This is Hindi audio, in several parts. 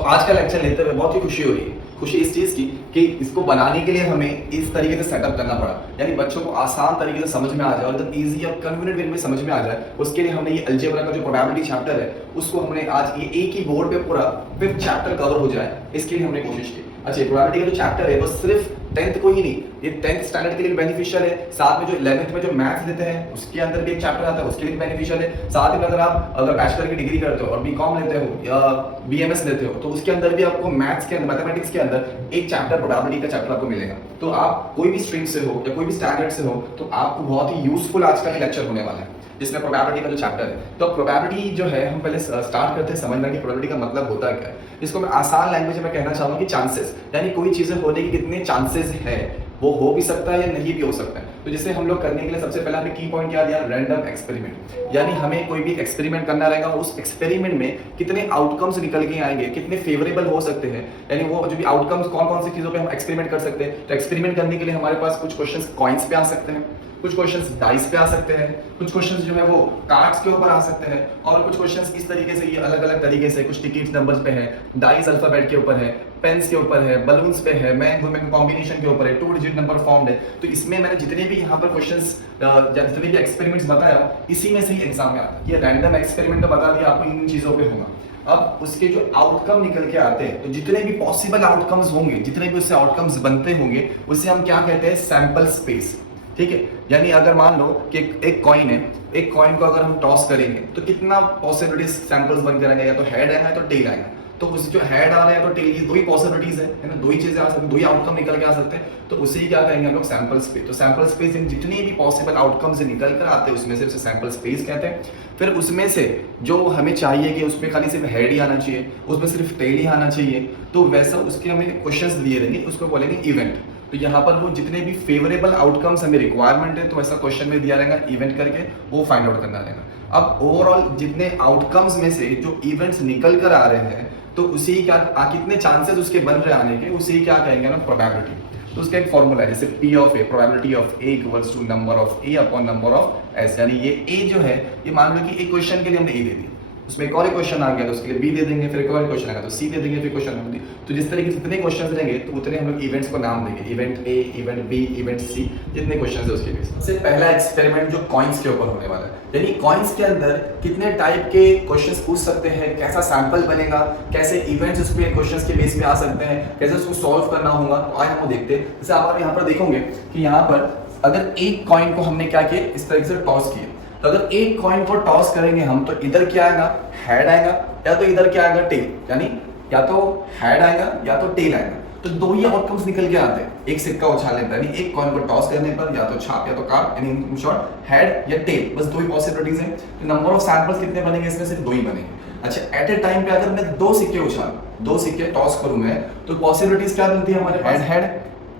आज का लेक्चर लेते हुए बहुत ही खुशी हो रही है। खुशी इस चीज़ की कि इसको बनाने के लिए हमें इस तरीके से सेटअप करना पड़ा, यानी बच्चों को आसान तरीके से समझ में आ जाए और एकदम ईजी और कन्वीनियंट वे में समझ में आ जाए। उसके लिए हमने ये अलजेब्रा का जो प्रोबेबिलिटी चैप्टर है उसको हमने आज ये एक ही बोर्ड पे पूरा 5th चैप्टर कवर हो जाए, इसके लिए हमने कोशिश की। अच्छा, प्रोबेबिलिटी का जो चैप्टर है वो सिर्फ 10th को ही नहीं, ये 10th स्टैंडर्ड के लिए बेनिफिशियल है। साथ में जो 11th में जो मैथ्स लेते हैं उसके अंदर भी एक चैप्टर आता है, उसके लिए बेनिफिशियल है। साथ में अगर बैचलर की डिग्री करते हो और बीकॉम लेते हो या बीएमएस लेते हो तो उसके अंदर भी आपको मैथ्स के अंदर, मैथमेटिक्स के अंदर एक चैप्टर प्रोबेबिलिटी का चैप्टर आपको मिलेगा। तो आप कोई भी स्ट्रीम से हो या कोई भी स्टैंडर्ड से हो तो आपको बहुत ही यूजफुल आज का लेक्चर होने वाला है जिसमें प्रोबेबिलिटी का जो चैप्टर है। तो प्रोबेबिलिटी जो है हम पहले स्टार्ट करते हैं समझना कि प्रोबेबिलिटी का मतलब होता क्या है। इसको मैं आसान लैंग्वेज में कहना चाहूंगा कि चांसेस, यानी कोई चीजें होने के कितने चांसेस है, वो हो भी सकता है या नहीं भी हो सकता है। तो जिसे हम लोग करने के लिए सबसे पहले हमें की पॉइंट क्या दिया, रैंडम एक्सपेरिमेंट, यानी हमें कोई भी एक्सपेरिमेंट करना रहेगा और उस एक्सपेरिमेंट में कितने आउटकम्स निकल के आएंगे, कितने फेवरेबल हो सकते हैं, यानी वो जो भी आउटकम्स कौन कौन सी चीजों पे हम एक्सपेरिमेंट कर सकते हैं। तो एक्सपेरिमेंट करने के लिए हमारे पास कुछ क्वेश्चंस कॉइन्स पे आ सकते हैं, कुछ क्वेश्चंस डाइस पे आ सकते हैं, कुछ क्वेश्चंस जो है वो कार्ड्स के ऊपर आ सकते हैं, और कुछ क्वेश्चंस इस तरीके से, ये अलग अलग तरीके से, कुछ टिकट नंबर्स पे है, डाइस अल्फाबेट के ऊपर है, पेन्स के ऊपर है, बलून्स पे है, मैन वुमेन कॉम्बिनेशन के ऊपर है, 2 डिजिट नंबर फॉर्म्ड है। तो इसमें मैंने जितने भी यहाँ पर क्वेश्चंस जितने भी एक्सपेरिमेंट्स बताया इसी में से ही एग्जाम में आता है। ये रैंडम एक्सपेरिमेंट तो बता दिया आपको इन चीजों पे होगा। अब उसके जो आउटकम निकल के आते हैं, तो जितने भी पॉसिबल आउटकम्स होंगे, जितने भी उससे आउटकम्स बनते होंगे, उसे हम क्या कहते हैं, सैंपल स्पेस। ठीक है, यानी अगर मान लो कि एक कॉइन है, एक कॉइन को अगर हम टॉस करेंगे तो कितना पॉसिबिलिटीज सैंपल्स बन के रहेंगे, या तो हेड आएगा या तो टेल आएगा। तो उस जो हेड आ रहा है तो टेल, ये दो ही पॉसिबिलिटीज है ना, दो ही चीजें आ सकती, दो ही आउटकम निकल के आ सकते हैं। तो उसे ही क्या कहेंगे हम लोग, सैंपल स्पेस। तो सैंपल स्पेस इन जितनी भी पॉसिबल आउटकम से निकल कर आते हैं उसमें से सैंपल स्पेस कहते हैं। फिर उसमें से जो हमें चाहिए कि उसमें खाली सिर्फ हेड ही आना चाहिए, उसमें सिर्फ टेल ही आना चाहिए, तो वैसा उसके हमें क्वेश्चंस दिए रहेंगे, उसको बोलेंगे इवेंट। तो यहाँ पर वो जितने भी फेवरेबल आउटकम्स हमें रिक्वायरमेंट है तो ऐसा क्वेश्चन में दिया रहेगा, इवेंट करके वो फाइंड आउट करना रहेगा। अब ओवरऑल जितने आउटकम्स में से जो इवेंट्स निकल कर आ रहे हैं तो उसी क्या कितने चांसेस उसके बन रहे आने के, उसी क्या कहेंगे ना, प्रोबेबिलिटी। तो उसका एक फॉर्मूला है, जैसे P of A, probability of A equals to number of A upon number of S। यानी ये A जो है, ये मान लो कि एक क्वेश्चन के लिए हमने A दे दी, उसमें एक और क्वेश्चन आ गया तो उसके लिए B दे देंगे, फिर एक और क्वेश्चन आएगा तो C दे देंगे, फिर क्वेश्चन नंबर। तो जिस तरीके से जितने क्वेश्चन रहेंगे तो उतने हम लोग इवेंट्स को नाम देंगे, event A, event B, event C, जितने क्वेश्चन है उसके बेस। सबसे पहला एक्सपेरिमेंट जो कॉइन्स के ऊपर होने वाला है, यानी कॉइन्स के अंदर कितने टाइप के क्वेश्चंस पूछ सकते हैं, कैसा सैंपल बनेगा, कैसे इवेंट्स उस पे क्वेश्चंस के बेस पे आ सकते हैं, कैसे उसको सॉल्व करना होगा। तो आज हम वो देखते हैं। जैसे आप यहाँ पर देखोगे कि यहाँ पर अगर एक कॉइन को हमने क्या किया, इस तरीके से टॉस किया, तो अगर एक कॉइन को टॉस करेंगे हम तो इधर क्या आएगा, हेड आएगा, या तो इधर क्या आएगा, टेल, यानी या तो हेड आएगा या तो टेल आएगा। तो दो ही आउटकम्स निकल के आते हैं, एक सिक्का उछाल लेता है, यानी एक कॉइन को टॉस करने पर या तो छाप या तो कार्ड, यानी इन शॉर्ट हेड या टेल, बस दो ही पॉसिबिलिटीज हैं। तो नंबर ऑफ सैंपल्स कितने बनेंगे, इसमें सिर्फ दो ही बनेंगे। अच्छा, एट ए टाइम पे अगर मैं दो सिक्के उछाल, दो सिक्के टॉस करूं मैं, तो पॉसिबिलिटीज क्या बनती है हमारे पास, head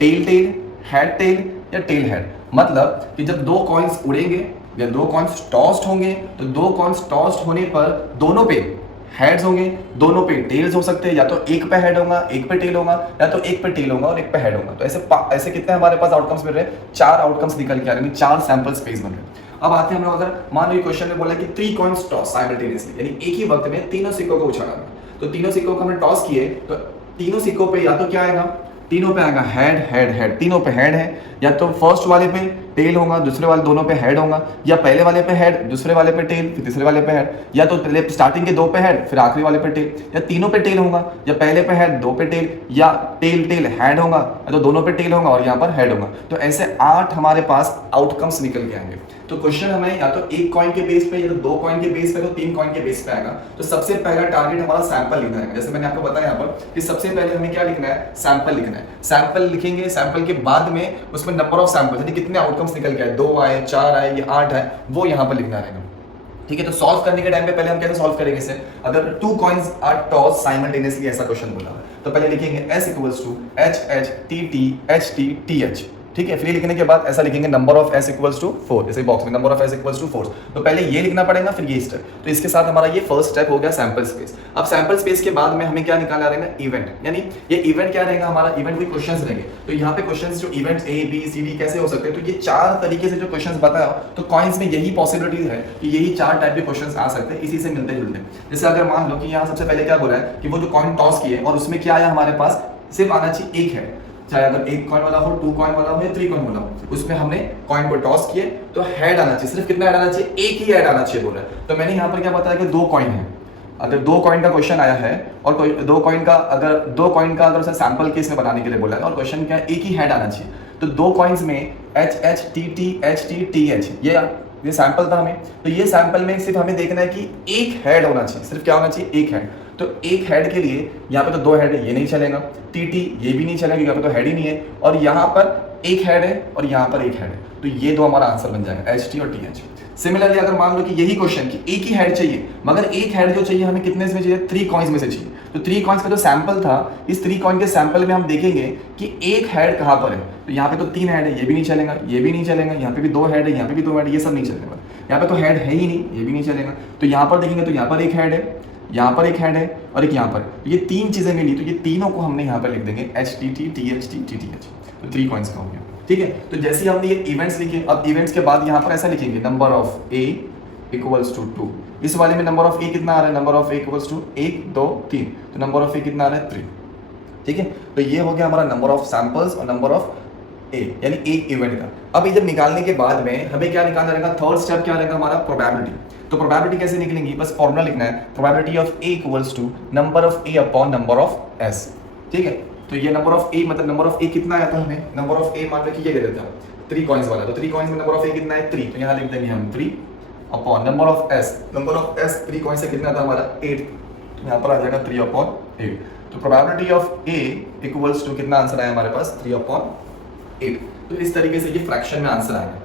tail tail, head tail या टेल हेड। मतलब कि जब दो कॉइन्स उड़ेंगे या दो कॉइन्स टॉस्ड होंगे तो दो कॉइन्स टॉस्ड होने पर दोनों पे हेड्स होंगे, दोनों पे टेल्स हो सकते हैं, या तो एक पे हेड होगा एक पे टेल होगा, या तो एक पे टेल होगा और एक पे हेड होगा। तो ऐसे कितने हमारे पास आउटकम्स मिल रहे हैं, 4 आउटकम्स निकल के आ रहे हैं, 4 सैंपल स्पेस बन रहे हैं। अब आते हैं हम लोग, अगर मान लो क्वेश्चन में बोला कि 3 कॉइन्स टॉस साइमल्टेनियसली, यानी एक ही वक्त में तीनों सिक्कों को उछाला। तो तीनों सिक्कों को हमने टॉस किए तो तीनों सिक्कों पे या तो क्या आएगा, तीनों पे आएगा हेड हेड हेड, तीनों पे हेड है, या तो फर्स्ट वाले पे टेल होगा, दूसरे वाले दोनों पे हेड होगा, या पहले वाले पे हेड, दूसरे वाले पे टेल, फिर तीसरे वाले पे हेड, या तो पहले स्टार्टिंग के 2 पे हेड, फिर आखिरी वाले पे टेल, या तीनों पे टेल होगा, या पहले पे हेड 2 पे टेल, या टेल टेल हेड होगा, या तो दोनों पे टेल होगा और यहाँ पर हेड होगा। तो ऐसे 8 हमारे पास आउटकम्स निकल के आएंगे। तो क्वेश्चन हमें या तो एक कॉइन के बेस पे, या तो 2 कॉइन के बेस पे, तो 3 कॉइन के बेस पे आएगा। तो सबसे पहला टारगेट हमारा सैंपल लिखना है। जैसे मैंने आपको बताया यहाँ पर कि सबसे पहले हमें क्या लिखना है, सैंपल लिखना है। सैंपल लिखेंगे, सैंपल के बाद में उसमें नंबर ऑफ सैंपल्स, यानी कितने आउटकम्स निकल के आए, 2 आए, 4 आए या 8 आए, वो यहाँ पर लिखना रहेगा। ठीक है, तो सॉल्व करने के टाइम पे पहले हम कैसे सॉल्व करेंगे इसे, अगर 2 कॉइन्स आर टॉस साइमल्टेनियसली, ऐसा क्वेश्चन बोला है तो पहले लिखेंगे S equals to H H T T H T T H। ठीक है। फिर ये लिखने के बाद ऐसा लिखेंगे number of S equals to 4, जैसे बॉक्स में number of S equals to 4। तो पहले ये लिखना पड़ेगा, फिर ये स्टेप। तो इसके साथ हमारा ये फर्स्ट स्टेप हो गया सैंपल स्पेस। अब सैंपल स्पेस के बाद में हमें क्या निकालना रहेगा, इवेंट। यानी ये इवेंट क्या रहेगा हमारा, इवेंट कोई क्वेश्चंस रहेंगे। तो यहाँ पे क्वेश्चंस जो events A B C D कैसे हो सकते हैं, तो ये 4 तरीके से जो क्वेश्चंस बताया, तो कॉइन्स में यही पॉसिबिलिटीज है कि यही 4 टाइप के क्वेश्चंस आ सकते हैं इसी से मिलते जुलते। जैसे अगर मान लो कि यहाँ सबसे पहले क्या बोला है कि वो जो कॉइन टॉस किए और उसमें क्या आया हमारे पास, सिर्फ आना चाहिए एक है, चाहे अगर 1 कॉइन वाला हो, 2 कॉइन वाला हो या 3 कॉइन वाला हो, उसमें हमने कॉइन को टॉस किए तो हेड आना चाहिए। सिर्फ कितना हेड आना चाहिए, एक ही हेड आना चाहिए बोला। तो मैंने यहाँ पर क्या बताया कि 2 कॉइन है। अगर 2 कॉइन का क्वेश्चन आया है और कोई 2 कॉइन का अगर उसे सैंपल केस में बनाने के लिए बोला है और क्वेश्चन क्या है, एक ही हेड आना चाहिए। तो 2 कॉइन्स में H H T T H T T H, ये सैंपल था हमें। तो ये सैंपल में सिर्फ हमें देखना है कि एक हेड होना चाहिए। सिर्फ क्या होना चाहिए, एक हेड। तो एक हेड के लिए यहाँ पे तो 2 हेड है, ये नहीं चलेगा। टी टी ये भी नहीं चलेगा क्योंकि यहाँ पे तो हेड ही नहीं है। और यहाँ पर एक हेड है और यहाँ पर एक हेड है, तो ये 2 हमारा आंसर बन जाएगा, एच टी और टी एच। सिमिलरली अगर मान लो कि यही क्वेश्चन कि एक ही हेड चाहिए, मगर एक हेड जो चाहिए हमें कितने में चाहिए, 3 कॉइन्स में से चाहिए। तो 3 कॉइन्स का जो सैंपल था, इस 3 कॉइन के सैंपल में हम देखेंगे कि एक हेड कहाँ पर है। तो यहाँ पे तो 3 हेड है, ये भी नहीं चलेगा, ये भी नहीं चलेगा। यहाँ पे भी 2 हेड है, यहाँ पे भी 2 हेड है, ये सब नहीं चलेगा। यहाँ पे तो हेड है ही नहीं, ये भी नहीं चलेगा। तो यहाँ पर देखेंगे तो यहाँ पर एक हेड है, यहाँ पर एक हेड है और एक यहाँ पर। ये 3 चीजें मिली, तो ये तीनों को हमने यहाँ पर लिख देंगे H T T T H T T T H. तो 3 कॉइन्स का हो गया, ठीक है। तो जैसे हमने ये इवेंट्स लिखे, अब इवेंट्स के बाद यहाँ पर ऐसा लिखेंगे number of A equals to 2। इस वाले में नंबर ऑफ ए कितना आ रहा है, number of A equals to 1 2 3। तो नंबर ऑफ ए कितना आ रहा है, 3, ठीक है। तो ये हो गया हमारा नंबर ऑफ सैंपल्स और नंबर ऑफ ए, यानी एक इवेंट का। अब ये जब निकालने के बाद में हमें क्या निकालना रहेगा, थर्ड स्टेप क्या रहेगा हमारा, प्रोबेबिलिटी। तो प्रोबेबिलिटी कैसे निकलेंगी, बस फॉर्मूला लिखना है, probability of A equals to number of A upon number of S, ठीक है। तो ये नंबर ऑफ ए मतलब नंबर ऑफ ए कितना आया था हमें, नंबर ऑफ ए मान लो कि ये दे देता है 3 कॉइन्स वाला। तो 3 कॉइन्स में नंबर ऑफ ए कितना है, 3। तो यहाँ लिख देंगे हम 3 upon number of S. Number of S 3 coin से कितना था हमारा, 8। तो यहाँ पर आ जाएगा 3 अपॉन 8। तो probability of A equals to कितना आंसर आया हमारे पास, 3 अपॉन 8। तो इस तरीके से ये फ्रैक्शन में आंसर आएगा।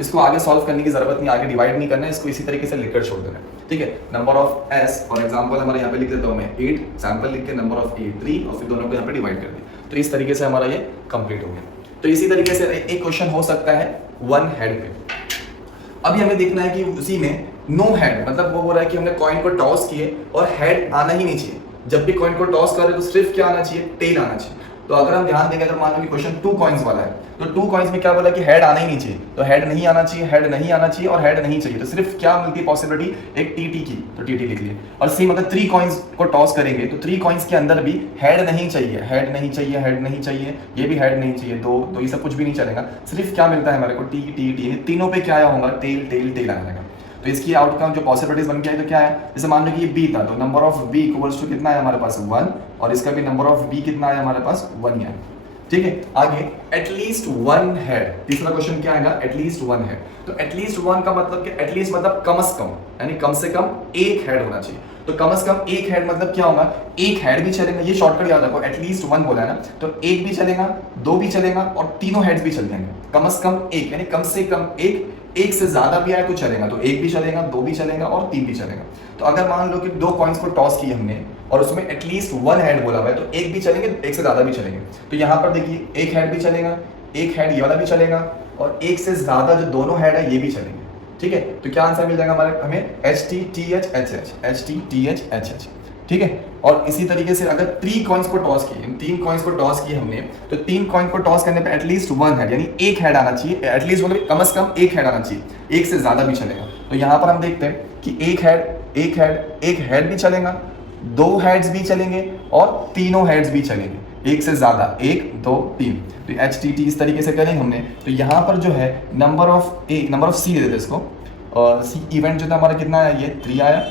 इसको आगे सॉल्व करने की जरूरत नहीं, आगे डिवाइड नहीं करना है, इसको इसी तरीके से लिखकर छोड़ देना है, ठीक है। Number of S for example हमारे यहाँ पे लिख देता हूँ मैं 8, सैंपल लिख के नंबर ऑफ ए 3 और फिर दोनों को यहाँ पे डिवाइड कर दिया। तो इस तरीके से हमारा ये कंप्लीट हो गया। तो इसी तरीके से एक क्वेश्चन हो सकता है 1 हेड पे। अभी हमें देखना है कि उसी में नो हेड, मतलब वो बोल रहा है कि हमने कॉइन को टॉस किए और हेड आना ही नहीं चाहिए। जब भी कॉइन को टॉस कर रहे तो सिर्फ क्या आना चाहिए, टेल आना चाहिए। तो अगर हम ध्यान देंगे, अगर मान लो कि क्वेश्चन 2 कॉइन्स वाला है, तो 2 कॉइन्स में क्या बोला कि हेड आना ही नहीं चाहिए। तो हेड नहीं आना चाहिए, हेड नहीं आना चाहिए और हेड नहीं चाहिए। तो सिर्फ क्या मिलती है पॉसिबिलिटी, एक टीटी की, तो टीटी लिख लिए। और सेम अगर 3 कॉइन्स को टॉस करेंगे तो 3 कॉइन्स के अंदर भी हेड नहीं चाहिए, हेड नहीं चाहिए, हेड नहीं चाहिए, ये भी हेड नहीं चाहिए, तो ये सब कुछ भी नहीं चलेगा। सिर्फ क्या मिलता है हमारे को, टी टी टी। तीनों पे क्या आया होगा, टेल टेल टेल आएगा। तो इसकी आउटकम जो पॉसिबिलिटीज बन के आई तो क्या है, जैसे मान लो कि ये बी था, तो number of B equals to कितना है हमारे पास 1, और इसका भी नंबर ऑफ बी कितना है हमारे पास 1 ही है, ठीक है। आगे एटलीस्ट 1 हेड, तीसरा क्वेश्चन क्या आएगा, एटलीस्ट 1 हेड। तो एटलीस्ट 1 का मतलब क्या, एटलीस्ट मतलब कम से कम, यानी कम से कम एक हेड होना चाहिए। तो कम से कम एक हेड मतलब क्या होगा, एक हेड भी चलेगा, ये शॉर्टकट याद रखो, एटलीस्ट 1 बोला है ना, तो एक भी चलेगा, 2 भी चलेगा और तीनों हेड्स भी चल जाएंगे। कम से कम एक, यानी कम से कम एक से ज्यादा भी आए तो चलेगा, तो 1 भी चलेगा, 2 भी चलेगा और 3 भी चलेगा। तो अगर मान लो कि 2 कॉइन्स को टॉस किए हमने और उसमें एटलीस्ट 1 हेड बोला हुआ है, तो 1 भी चलेंगे, 1 से ज्यादा भी चलेंगे। तो यहाँ पर देखिए, एक हेड भी चलेगा, एक हेड ये वाला भी चलेगा और 1 से ज्यादा जो दोनों हेड है ये भी चलेंगे, ठीक है। तो क्या आंसर मिल जाएगा हमारे, हमें H T T H H H, H T T H H H, ठीक है। और इसी तरीके से अगर 3 कॉइन्स को टॉस किए, 3 कॉइन्स को टॉस किए हमने, तो 3 कॉइन को टॉस करने पे एटलीस्ट 1 हेड, यानी एक हेड आना चाहिए। एटलीस्ट मतलब कम से कम एक हेड आना चाहिए, 1 से ज्यादा भी चलेगा। तो यहाँ पर हम देखते हैं कि एक हेड भी चलेगा, 2 हेड्स भी चलेंगे और तीनों हेड्स भी चलेंगे, 1 से ज्यादा, 1 2 3। तो एच टी टी इस तरीके से करेंगे हमने। तो यहाँ पर जो है नंबर ऑफ सी दे देते इसको, और सी इवेंट जो था हमारा कितना आया, ये 3 आया,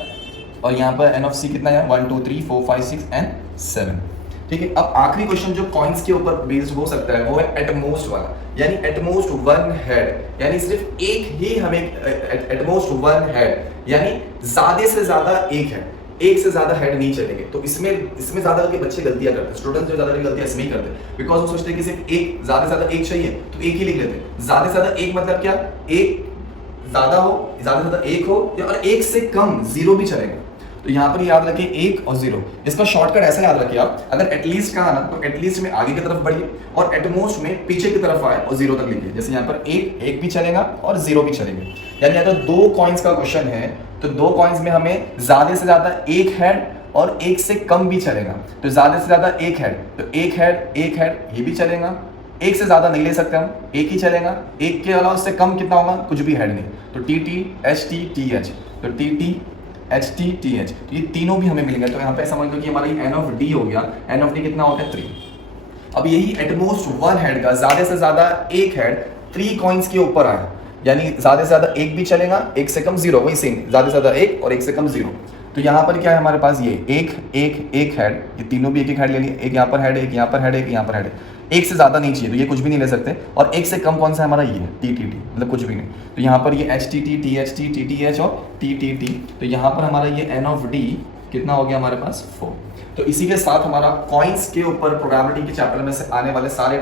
और यहाँ पर एन ऑफ सी कितना है, 1 2 3 4 5 6 एंड 7, ठीक है। अब आखिरी क्वेश्चन जो कॉइन्स के ऊपर बेस्ड हो सकता है वो है एटमोस्ट वाला, यानी एटमोस्ट 1 हेड, यानी सिर्फ एक ही हमें एटमोस्ट 1 हेड, यानी ज्यादा से ज्यादा एक है, 1 से ज्यादा हेड नहीं चलेंगे। तो इसमें ज्यादा के बच्चे गलतियां करते हैं, स्टूडेंट्स जो ज्यादा गलतियां इसमें ही करते हैं, बिकॉज वो सोचते हैं कि सिर्फ एक, ज्यादा से ज्यादा एक चाहिए तो एक ही लिख लेते हैं। ज्यादा से ज्यादा एक मतलब क्या, एक ज्यादा हो, ज्यादा से ज्यादा एक हो, और 1 से कम 0 भी चलेगा। तो तो यहाँ पर याद रखिए 1 और 0। इसका शॉर्टकट ऐसा याद रखिए आप, अगर एटलीस्ट का आना तो एटलीस्ट में आगे की तरफ बढ़िए और एटमोस्ट में पीछे की तरफ आए और 0 तक लिखिए। जैसे यहाँ पर 1 भी चलेगा और 0 भी चलेंगे। यानी अगर 2 कॉइन्स का क्वेश्चन है तो 2 कॉइन्स में हमें ज्यादा से ज्यादा 1 हेड और 1 से कम भी चलेगा। तो ज्यादा से ज्यादा 1 हेड, तो 1 हेड ये भी चलेगा। 1 से ज्यादा नहीं ले सकते हम, 1 ही चलेगा। 1 के अलावा उससे कम कितना होगा, कुछ भी हेड नहीं। तो TT HT TH, तो TT HT TH, तो ये तीनों भी हमें मिलेंगे। तो यहाँ पे समझ लो कि हमारा ये N ऑफ D हो गया। N ऑफ D कितना होता है 3। अब यही एटमोस्ट 1 हेड का ज्यादा से ज्यादा 1 हेड 3 कॉइन्स के ऊपर आया, यानी ज्यादा से ज्यादा 1 भी चलेगा, 1 से कम 0, वही सेम ज्यादा से ज्यादा 1 और 1 से कम 0। तो यहाँ पर क्या है हमारे पास, ये 1 हेड, ये तीनों भी 1 हेड ले लिए। एक यहाँ पर हेड, एक यहाँ पर हेड, एक यहाँ पर हेड। 1 से ज्यादा नहीं चाहिए तो ये कुछ भी नहीं ले सकते। और 1 से कम कौन सा है हमारा, ये TTT, मतलब कुछ भी नहीं। तो यहाँ पर ये HTT THT TTH और TTT, तो यहाँ पर हमारा ये N ऑफ D कितना हो गया हमारे पास 4। तो इसी के साथ हमारा कॉइन्स के ऊपर प्रोबेबिलिटी के चैप्टर में से आने वाले सारे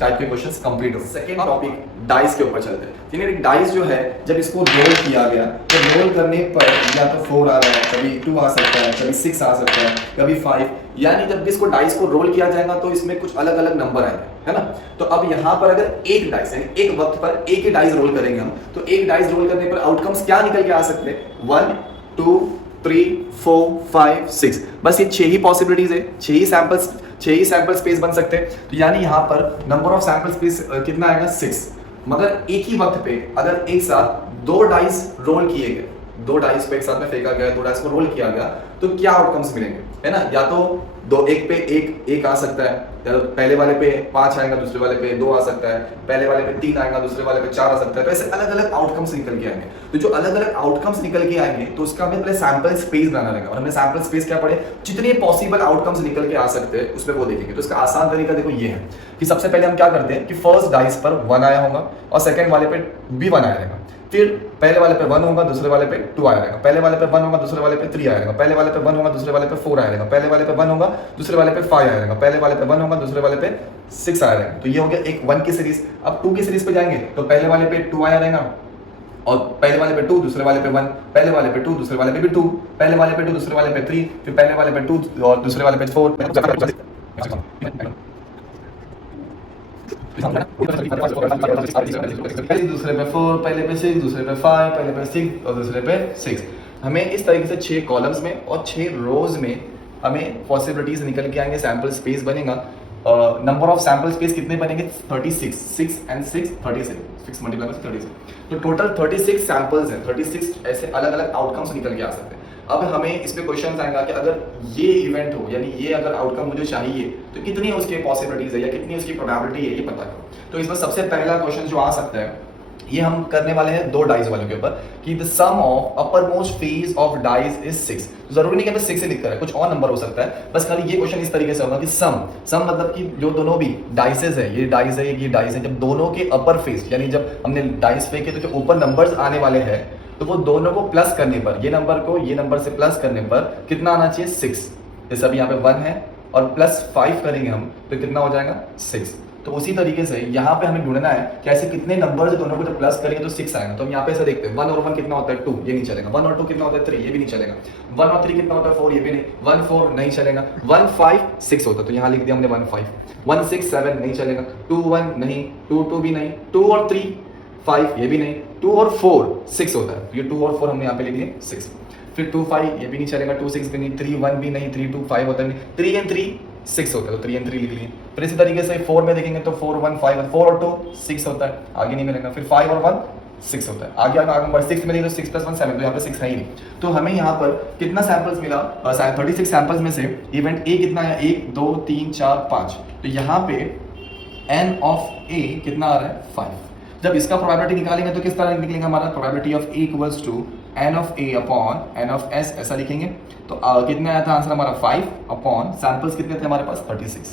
टाइप के क्वेश्चंस कंप्लीट हो। सेकंड टॉपिक डाइस के ऊपर चलते हैं। एक डाइस जो है जब इसको रोल किया गया तो रोल करने पर या तो 4 आ रहा है, कभी 2 आ सकता है, कभी 6 आ सकता है, कभी 5। यानी जब भी इसको डाइस को रोल किया जाएगा तो इसमें कुछ अलग अलग नंबर आएंगे, है ना। तो अब यहाँ पर अगर एक डाइस है, एक वक्त पर एक ही डाइस रोल करेंगे हम, तो एक डाइस रोल करने पर आउटकम्स क्या निकल के आ सकते हैं, 1 2 3 4 5 6। बस ये 6 ही पॉसिबिलिटीज है, 6 ही सैंपल स्पेस बन सकते हैं। तो यानी यहाँ पर नंबर ऑफ सैंपल स्पेस कितना आएगा 6। मगर एक ही वक्त पे अगर एक साथ 2 डाइस रोल किए गए, 2 डाइस को एक साथ में फेंका गया, 2 डाइस को रोल किया गया, तो क्या आउटकम्स मिलेंगे, है ना। या तो एक पे एक आ सकता है, या तो पहले वाले पे 5 आएगा, दूसरे वाले पे 2 आ सकता है, पहले वाले पे 3 आएगा, दूसरे वाले पे 4 आ सकता है। तो ऐसे अलग अलग आउटकम्स निकल के आएंगे। तो जो अलग अलग आउटकम्स निकल के आएंगे तो उसका हमें पहले सैंपल स्पेस बनाना रहेगा। और हमें सैंपल स्पेस क्या पड़े, जितने पॉसिबल आउटकम्स निकल के आ सकते हैं उसमें वो देखेंगे। तो इसका आसान तरीका देखो ये है कि सबसे पहले हम क्या करते हैं कि फर्स्ट डाइस पर 1 आया होगा और सेकंड वाले पे भी 1 आया रहेगा। फिर पहले वाले पे 1 होगा, दूसरे वाले पे 2 आया रहेगा। पहले वाले पे 1 होगा, दूसरे वाले पे 3 आया रहेगा। पहले वाले पे 1 होगा, दूसरे वाले पे 4 आया रहेगा। पहले वाले पे 1 होगा, दूसरे वाले पे 5 आया रहेगा। पहले वाले पे 1 होगा, दूसरे वाले पे 6 आया रहेगा। तो ये हो गया एक 1 की सीरीज। अब 2 की सीरीज पे जाएंगे तो पहले वाले पे 2 आया रहेगा और पहले वाले पे 2, दूसरे वाले पे 1, पहले वाले पे 2, दूसरे वाले पे भी 2, पहले वाले पे 2, दूसरे वाले पे 3, फिर पहले वाले पे 2 और दूसरे वाले पे 4। दूसरे पे 4, पहले पे 6, दूसरे पे 5, पहले पे 6 और दूसरे पे 6। हमें इस तरीके से 6 कॉलम्स में और 6 रोज में हमें पॉसिबिलिटीज निकल के आएंगे, सैंपल स्पेस बनेगा। नंबर ऑफ सैंपल स्पेस कितने बनेंगे, 36, 6 and 6 36, 6 मल्टीप्लाई बाय 36। तो टोटल 36 सैंपल्स हैं, 36 ऐसे अलग अलग आउटकम्स निकल के आ सकते हैं। अब हमें इस पे क्वेश्चन आएगा कि अगर ये इवेंट हो, यानी ये अगर आउटकम मुझे चाहिए तो कितनी उसके पॉसिबिलिटीज है या कितनी उसकी प्रोबेबिलिटी है, ये पता करो। तो इसमें सबसे पहला क्वेश्चन जो आ सकता है ये हम करने वाले हैं 2 डाइस वालों के ऊपर कि the sum of uppermost faces of dice is 6। जरूरी नहीं कि हमें 6 से लिख कर है, कुछ और नंबर हो सकता है। बस खाली ये क्वेश्चन इस तरीके से होगा कि सम मतलब कि जो दोनों भी डाइसेस है, ये डाइस है, ये डाइस है, जब दोनों के अपर फेज यानी जब हमने डाइस फेंके तो जो ऊपर नंबर्स आने वाले हैं तो वो दोनों को प्लस करने पर, ये नंबर को ये नंबर से प्लस करने पर कितना आना चाहिए 6। जैसे अभी यहाँ पे 1 है और प्लस 5 करेंगे हम तो कितना हो जाएगा 6। तो उसी तरीके से यहाँ पे हमें ढूंढना है कि ऐसे कितने नंबर दोनों को जब प्लस करेंगे तो 6 आएगा। तो हम यहाँ पे ऐसा देखते हैं 1 और 1 कितना होता है 2, ये नहीं चलेगा। 1 और 2 कितना होता है 3, ये भी नहीं चलेगा। 1 और 3 कितना होता है 4, ये भी नहीं। 1 4 नहीं चलेगा। 1 5 6 होता है तो यहाँ लिख दिया हमने 1 5। 1 6 7 नहीं चलेगा। 2 1 नहीं, 2 2 भी नहीं। 2 और 3 5 ये भी नहीं। 2 और 4 6 होता है, ये 2 और 4 हमने यहाँ पे लिख दिए 6। फिर 2 5 ये भी नहीं चलेगा। 2 6 भी नहीं। 3 1 भी नहीं। 3 2 5 होता है नहीं। 3 and 3 6 होता है तो 3 and 3 लिख लिए। फिर इसी तरीके से 4 में देखेंगे तो 4 1 5 4 और 2 6 होता है, आगे नहीं मिलेगा। फिर 5 और 1 6 होता है, आगे आगे 6 में देखेंगे तो 6 + 1 7, तो यहाँ पे 6 है ही नहीं। तो हमें यहाँ पर कितना सैंपल्स मिला, 36 सैंपल्स में से इवेंट ए कितना है 1 2 3 4 5। तो यहाँ पे n ऑफ a कितना आ रहा है 5। जब इसका प्रोबेबिलिटी निकालेंगे तो किस तरह निकलेगा हमारा, probability of a equals to n of a upon n of s, ऐसा लिखेंगे। तो कितना आया था आंसर हमारा 5 अपॉन सैंपल्स कितने थे हमारे पास 36,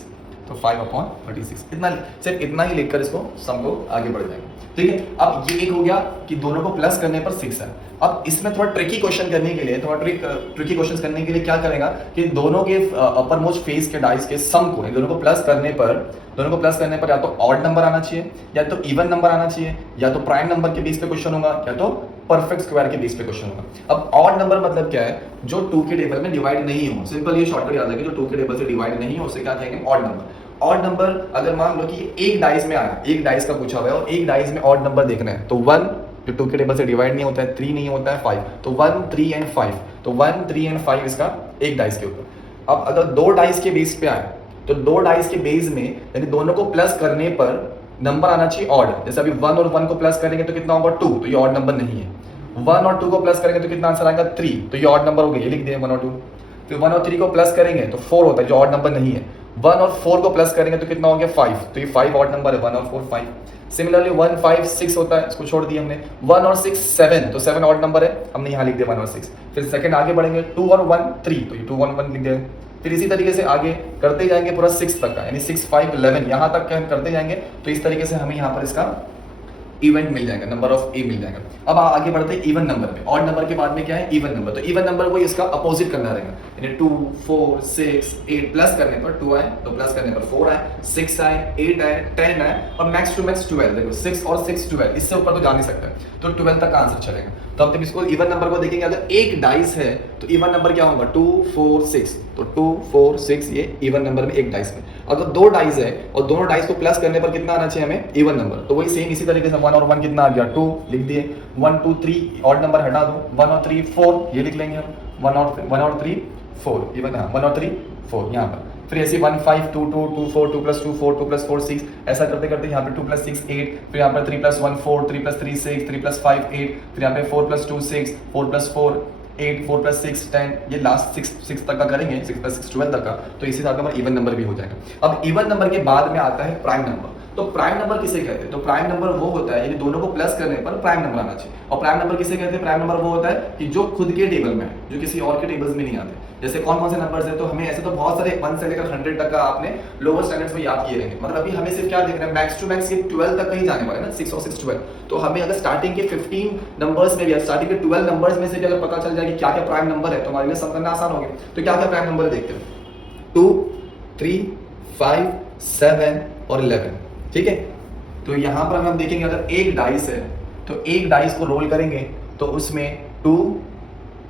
तो 5 अपॉन 36। इतना सिर्फ इतना ही लिखकर इसको सम को आगे बढ़ जाएंगे। ठीक है, अब ये एक हो गया कि दोनों को प्लस करने पर 6 है। अब इसमें थोड़ा ट्रिकी क्वेश्चन करने के लिए, थोड़ा ट्रिकी क्वेश्चन करने के लिए क्या करेगा कि दोनों के अपर मोस्ट फेस के डाइस के सम को, दोनों को प्लस करने पर या तो ऑड नंबर आना चाहिए, या तो इवन नंबर आना चाहिए, या तो प्राइम नंबर के बेस पे क्वेश्चन होगा, या तो परफेक्ट स्क्वायर के बेस पे क्वेश्चन होगा। अब ऑड नंबर मतलब क्या है, जो 2 के टेबल में डिवाइड नहीं हो। सिंपल ये शॉर्टकट याद है कि जो 2 के टेबल से डिवाइड नहीं हो उसे क्या कहेंगे, ऑड नंबर। ऑड नंबर अगर मान लो कि एक डाइस में आया, एक डाइस का पूछा हुआ है और एक डाइस में ऑड नंबर देखना है, तो 1 जो 2 के टेबल से डिवाइड नहीं होता है, 3 नहीं होता है, 5, तो 1 3 एंड 5, तो 1 3 एंड 5 इसका एक डाइस के ऊपर। अब अगर 2 डाइस के बेस पे आए तो 2 डाइस के बेस में यानी दोनों को प्लस करने पर नंबर आना चाहिए ऑड। जैसे अभी 1 और 1 को प्लस करेंगे तो कितना होगा 2, तो ये ऑड नंबर नहीं है। 1 और 2 को प्लस करेंगे तो कितना आंसर आएगा 3, तो ये ऑड नंबर हो गया, ये लिख दिया 1 और 2। फिर 1 और 3 को प्लस करेंगे तो 4 होता है, जो ऑड नंबर नहीं है। 1 और 4 को प्लस करेंगे तो कितना हो गया 5, तो ये 5 ऑड नंबर है, 1 और 4 5। सिमिलरली 1 5 6 होता है, इसको छोड़ दिया हमने। 1 और 6 7, तो 7 ऑड नंबर है, हमने यहाँ लिख दिया 1 और 6। फिर सेकंड आगे बढ़ेंगे, 2 और 1 3, तो ये 2 1 1 लिख दिया। फिर इसी तरीके से आगे करते जाएंगे पूरा 6 तक का, यानी 6 5 11 यहाँ तक हम करते जाएंगे, तो इस तरीके से हमें यहाँ पर इसका इवेंट मिल जाएगा, नंबर ऑफ ए मिल जाएगा। अब आगे बढ़ते हैं इवन नंबर पे। ऑड नंबर के बाद में क्या है, इवन नंबर। तो इवन नंबर को इसका अपोजिट करना रहेगा, यानी 2 4 6 8 प्लस करने पर 2 आए, तो प्लस करने पर 4 आए, 6 आए, 8 आए, 10 आए, और मैक्स टू मैक्स 12। देखो 6 और 6 12, इससे ऊपर तो जा नहीं सकता, तो 12 तक का आंसर चलेगा। तो अब तक इसको इवन नंबर को देखेंगे, अगर एक डाइस है तो इवन नंबर क्या होगा 2 4 6, तो 2 4 6 ये इवन नंबर में एक डाइस में। अगर 2 डाइस है और दोनों डाइस को प्लस करने पर कितना आना चाहिए हमें, इवन नंबर, तो वही सेम इसी तरीके से 1 और 1 कितना आ गया 2 लिख दिए। 1 2 3 ऑड नंबर हटा दो, 1 और 3 4 ये लिख लेंगे हम, 1 और 3 4 इवन, हाँ 1 और 3 4 यहाँ पर। फिर ऐसे 1 5 2 2 2 4 2 + 2 4 2 + 4 6, ऐसा करते करते यहाँ पे 2 + 6 8, फिर यहाँ पर 3 + 1 4, 3 + 3 6, 3 + 5 8, फिर यहाँ पे 4 + 2 6, 4 + 4 8, 4 + 6 10, ये लास्ट 6 तक का करेंगे, 6 + 6 12 तक का, तो इसी हिसाब से इवन नंबर भी हो जाएगा। अब इवन नंबर के बाद में आता है प्राइम नंबर। तो प्राइम नंबर किसे कहते हैं, तो प्राइम नंबर वो होता है, यानी दोनों को प्लस करने पर प्राइम नंबर आना चाहिए। और प्राइम नंबर किसे कहते हैं, प्राइम नंबर वो होता है कि जो खुद के टेबल में है, जो किसी और के टेबल्स में नहीं आते। जैसे कौन कौन से नंबर्स है, तो हमें ऐसे तो बहुत सारे 1 से लेकर 100 तक का आपने लोअर स्टैंडर्ड्स में याद किए रहेंगे, मतलब अभी हमें सिर्फ क्या देखना है, मैक्स टू मैक्स ये 12 तक का ही जाने वाला है ना, 6 और 6 12। तो हमें अगर स्टार्टिंग के 15 नंबर्स में भी, स्टार्टिंग के 12 नंबर्स में से भी अगर पता चल जाए कि क्या क्या प्राइम नंबर है, तो हमारे लिए सब करना आसान हो गया। तो क्या क्या प्राइम नंबर देखते हैं, 2 3 5 7 और 11, ठीक है। तो यहाँ पर हम देखेंगे अगर एक डाइस है तो एक डाइस को रोल करेंगे तो उसमें 2